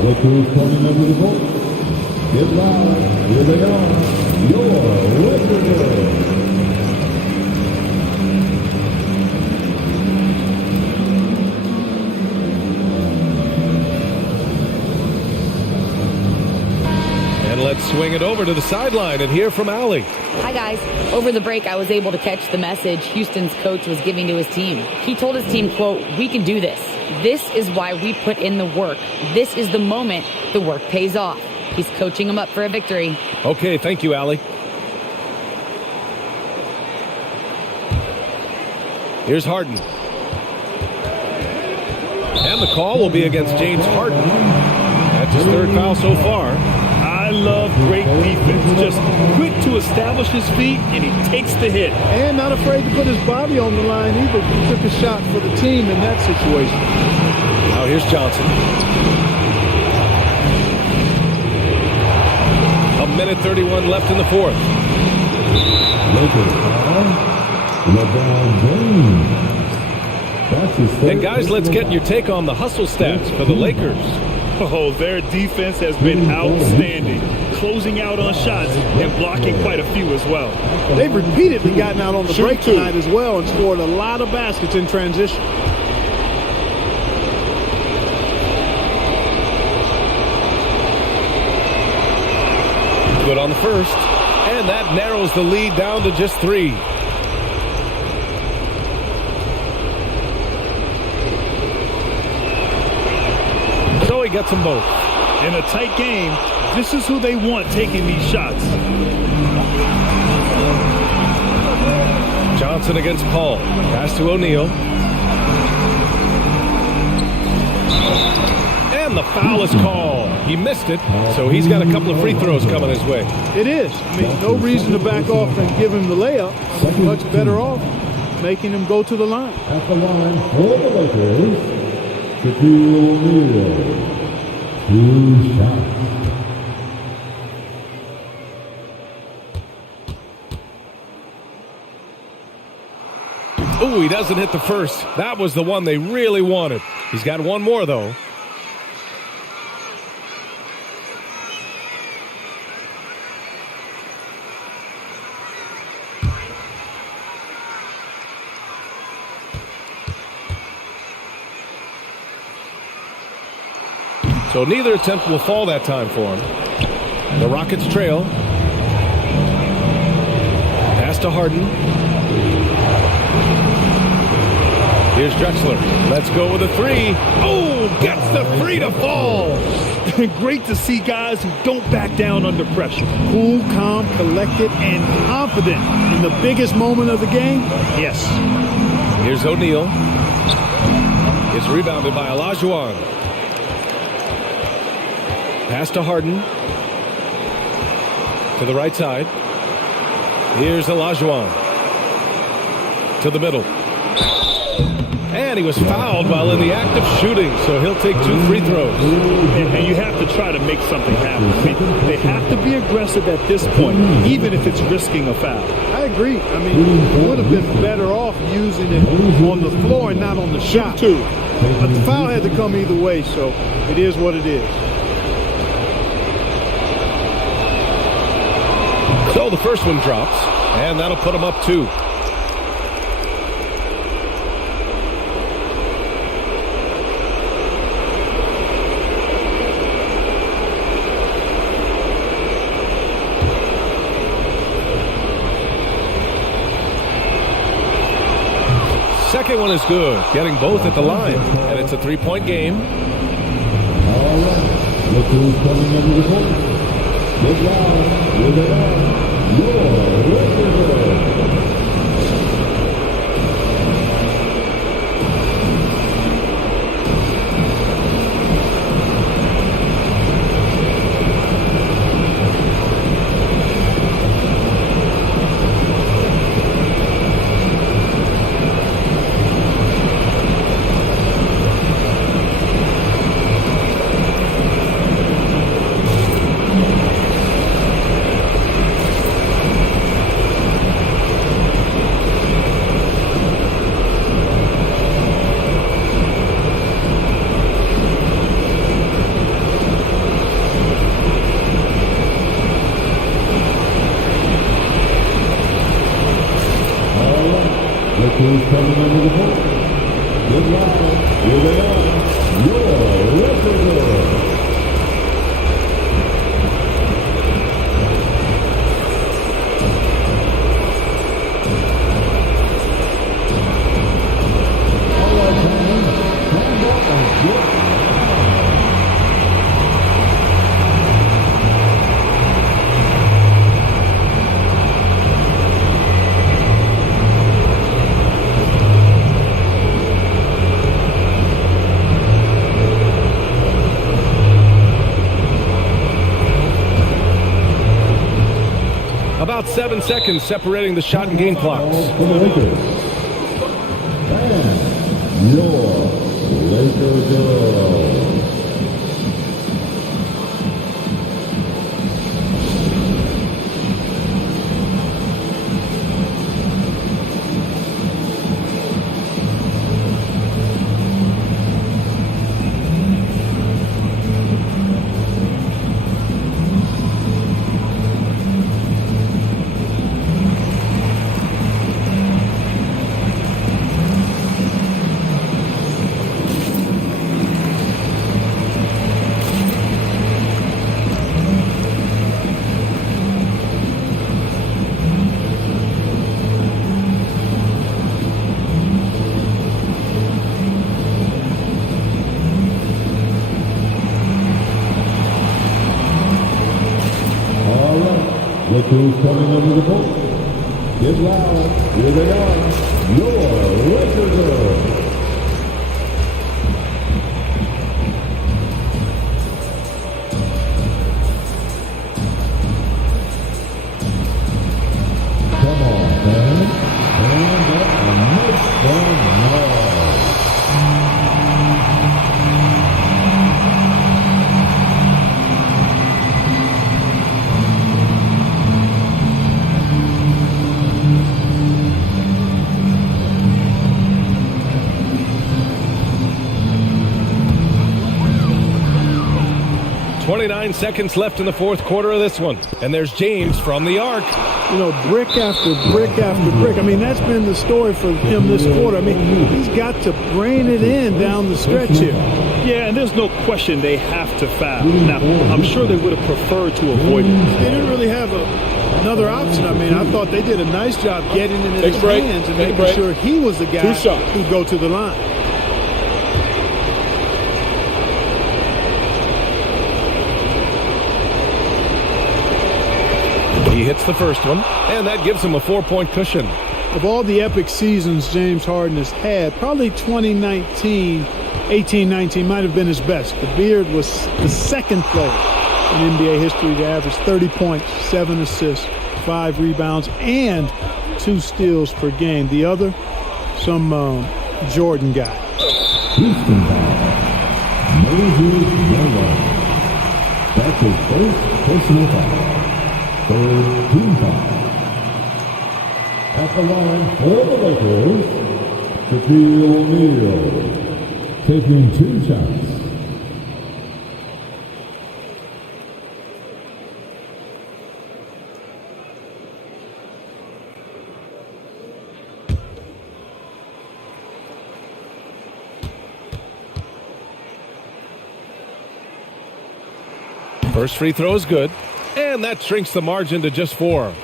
Look who's coming over the court. Get loud. Here they are. Your Lakers girls. And let's swing it over to the sideline and hear from Allie. Hi, guys. Over the break, I was able to catch the message Houston's coach was giving to his team. He told his team, quote, "We can do this. This is why we put in the work. This is the moment the work pays off." He's coaching them up for a victory. Okay, thank you, Allie. Here's Harden. And the call will be against James Harden. That's his third foul so far. I love great defense. Just quick to establish his feet, and he takes the hit. And not afraid to put his body on the line either. He took a shot for the team in that situation. Now here's Johnson. A minute 31 left in the fourth. Lakers foul. LeBron James. That's his third. And guys, let's get your take on the hustle stats for the Lakers. Oh, their defense has been outstanding, closing out on shots and blocking quite a few as well. They've repeatedly gotten out on the break tonight as well and scored a lot of baskets in transition. Good on the first, and that narrows the lead down to just 3. So he gets them both. In a tight game, this is who they want taking these shots. Johnson against Paul. Pass to O'Neal. And the foul is called. He missed it, so he's got a couple of free throws coming his way. It is. I mean, no reason to back off and give him the layup. Much better off making him go to the line. At the line for the Lakers, Shaquille O'Neal. 2 shots. Ooh, he doesn't hit the first. That was the one they really wanted. He's got one more, though. So neither attempt will fall that time for him. The Rockets trail. Pass to Harden. Here's Drexler. Let's go with a 3. Oh, gets the 3 to fall. Great to see guys who don't back down under pressure. Cool, calm, collected, and confident in the biggest moment of the game. Yes. Here's O'Neal. It's rebounded by Olajuwon. Pass to Harden. To the right side. Here's Olajuwon. To the middle. And he was fouled while in the act of shooting, so he'll take 2 free throws. And you have to try to make something happen. I mean, they have to be aggressive at this point, even if it's risking a foul. I agree. I mean, he would have been better off using it on the floor and not on the shot. Too. But the foul had to come either way, so it is what it is. So the first one drops, and that'll put him up 2. Second one is good, getting both at the line, and it's a 3-point game. All right, look who's coming into the court. Good job. Here they are. Your Lakers. Who's coming into the court? Good luck. Here they are. Your Lakers. All right, gentlemen. Timeout and good. About 7 seconds separating the shot and game clocks. For the Lakers. And your Laker girls. the court. Get loud. Here they are. Your Laker girls. Come on, man. And up and make some noise. 29 seconds left in the fourth quarter of this one. And there's James from the arc. You know, brick after brick after brick. I mean, that's been the story for him this quarter. I mean, he's got to brain it in down the stretch here. Yeah, and there's no question they have to foul. Now, I'm sure they would have preferred to avoid it. They didn't really have another option. I mean, I thought they did a nice job getting it in his hands and making sure he was the guy who'd go to the line. He hits the first one, and that gives him a 4-point cushion. Of all the epic seasons James Harden has had, probably 2019, 18-19 might have been his best. The Beard was the second player in NBA history to average 30 points, 7 assists, 5 rebounds, and 2 steals per game. The other, some Jordan guy. Houston foul. Malone. That's his first personal foul. Third team foul. At the line for the Lakers, Shaquille O'Neal, taking 2 shots. First free throw is good, and that shrinks the margin to just 4.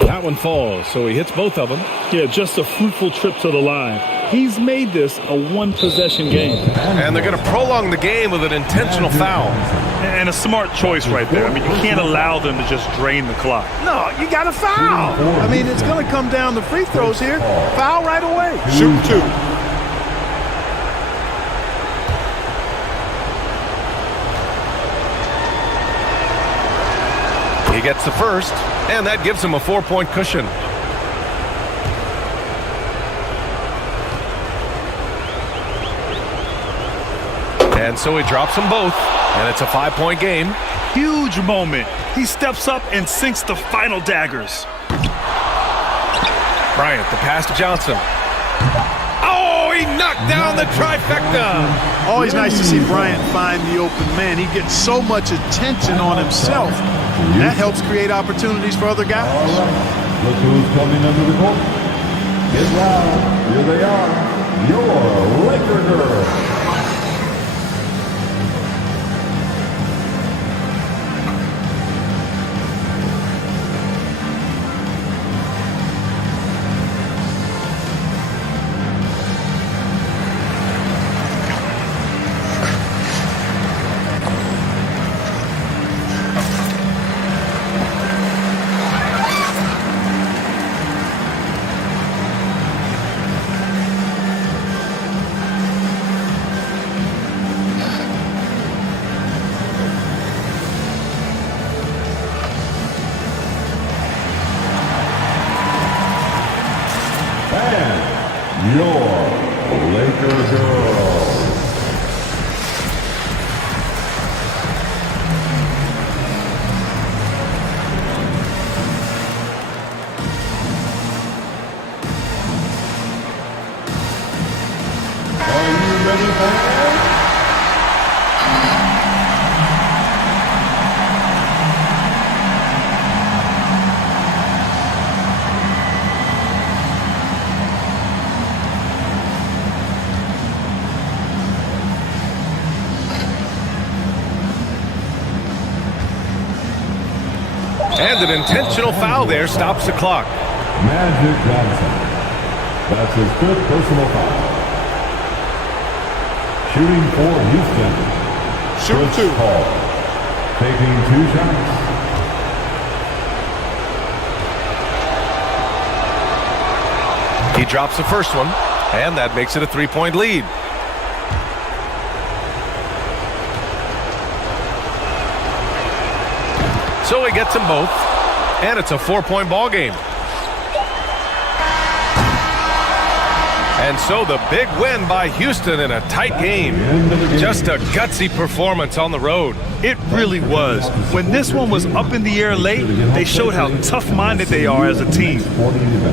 That one falls, so he hits both of them. Yeah, just a fruitful trip to the line. He's made this a one-possession game. And they're going to prolong the game with an intentional foul. And a smart choice right there. I mean, you can't allow them to just drain the clock. No, you got to foul. I mean, it's going to come down to free throws here. Foul right away. Shoot 2. He gets the first, and that gives him a 4-point cushion. And so he drops them both, and it's a 5-point game. Huge moment. He steps up and sinks the final daggers. Bryant, the pass to Johnson. Oh, he knocked down the trifecta. Always nice to see Bryant find the open man. He gets so much attention on himself. That helps create opportunities for other guys. All right. Look who's coming under the court. Get loud. Here they are. Your Laker girls. Your Laker girls. Are you ready, fans? And an intentional foul there stops the clock. Magic Johnson. That's his 5th personal foul. Shooting for Houston. Shoot two. Paul. Taking 2 shots. He drops the first one, and that makes it a 3-point lead. So he gets them both, and it's a 4-point ball game. And so the big win by Houston in a tight game. Just a gutsy performance on the road. It really was. When this one was up in the air late, they showed how tough-minded they are as a team.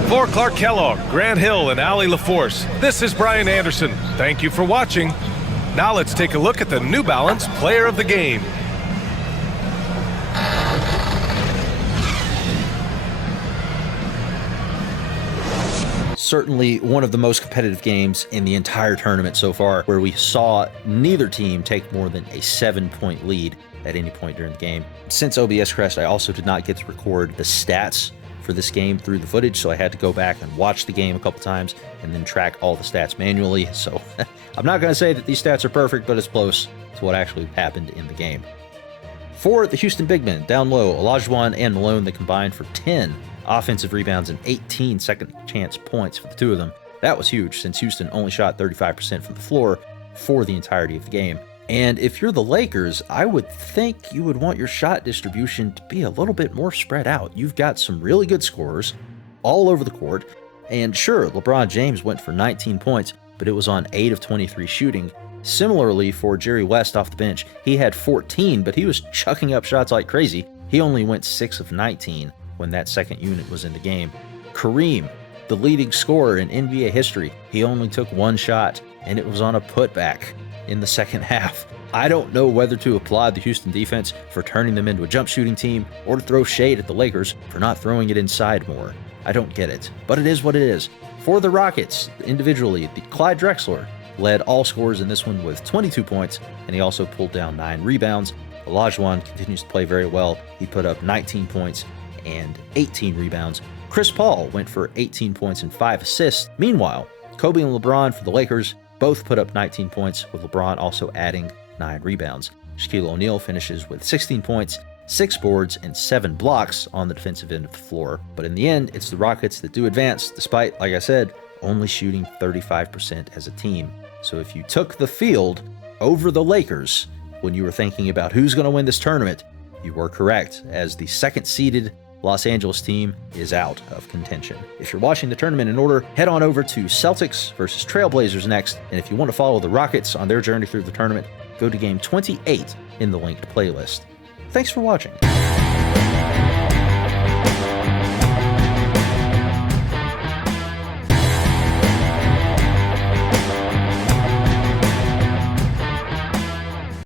For Clark Kellogg, Grant Hill, and Allie LaForce, this is Brian Anderson. Thank you for watching. Now let's take a look at the New Balance Player of the Game. Certainly one of the most competitive games in the entire tournament so far, where we saw neither team take more than a 7-point lead at any point during the game. Since OBS crashed, I also did not get to record the stats for this game through the footage, so I had to go back and watch the game a couple times and then track all the stats manually. So I'm not going to say that these stats are perfect, but it's close to what actually happened in the game. For the Houston big men, down low, Olajuwon and Malone, they combined for 10 offensive rebounds and 18 second chance points for the two of them. That was huge, since Houston only shot 35% from the floor for the entirety of the game. And if you're the Lakers, I would think you would want your shot distribution to be a little bit more spread out. You've got some really good scorers all over the court, and sure, LeBron James went for 19 points, but it was on 8 of 23 shooting. Similarly, for Jerry West off the bench, he had 14, but he was chucking up shots like crazy. He only went 6 of 19 when that second unit was in the game. Kareem, the leading scorer in NBA history, he only took 1 shot, and it was on a putback in the second half. I don't know whether to applaud the Houston defense for turning them into a jump shooting team or to throw shade at the Lakers for not throwing it inside more. I don't get it, but it is what it is. For the Rockets, individually, Clyde Drexler led all scorers in this one with 22 points, and he also pulled down 9 rebounds. Olajuwon continues to play very well. He put up 19 points and 18 rebounds. Chris Paul went for 18 points and 5 assists. Meanwhile, Kobe and LeBron for the Lakers both put up 19 points, with LeBron also adding 9 rebounds. Shaquille O'Neal finishes with 16 points, 6 boards, and 7 blocks on the defensive end of the floor. But in the end, it's the Rockets that do advance, despite, like I said, only shooting 35% as a team. So if you took the field over the Lakers when you were thinking about who's going to win this tournament, you were correct, as the second-seeded Los Angeles team is out of contention. If you're watching the tournament in order, head on over to Celtics versus Trailblazers next, and if you want to follow the Rockets on their journey through the tournament, go to game 28 in the linked playlist. Thanks for watching.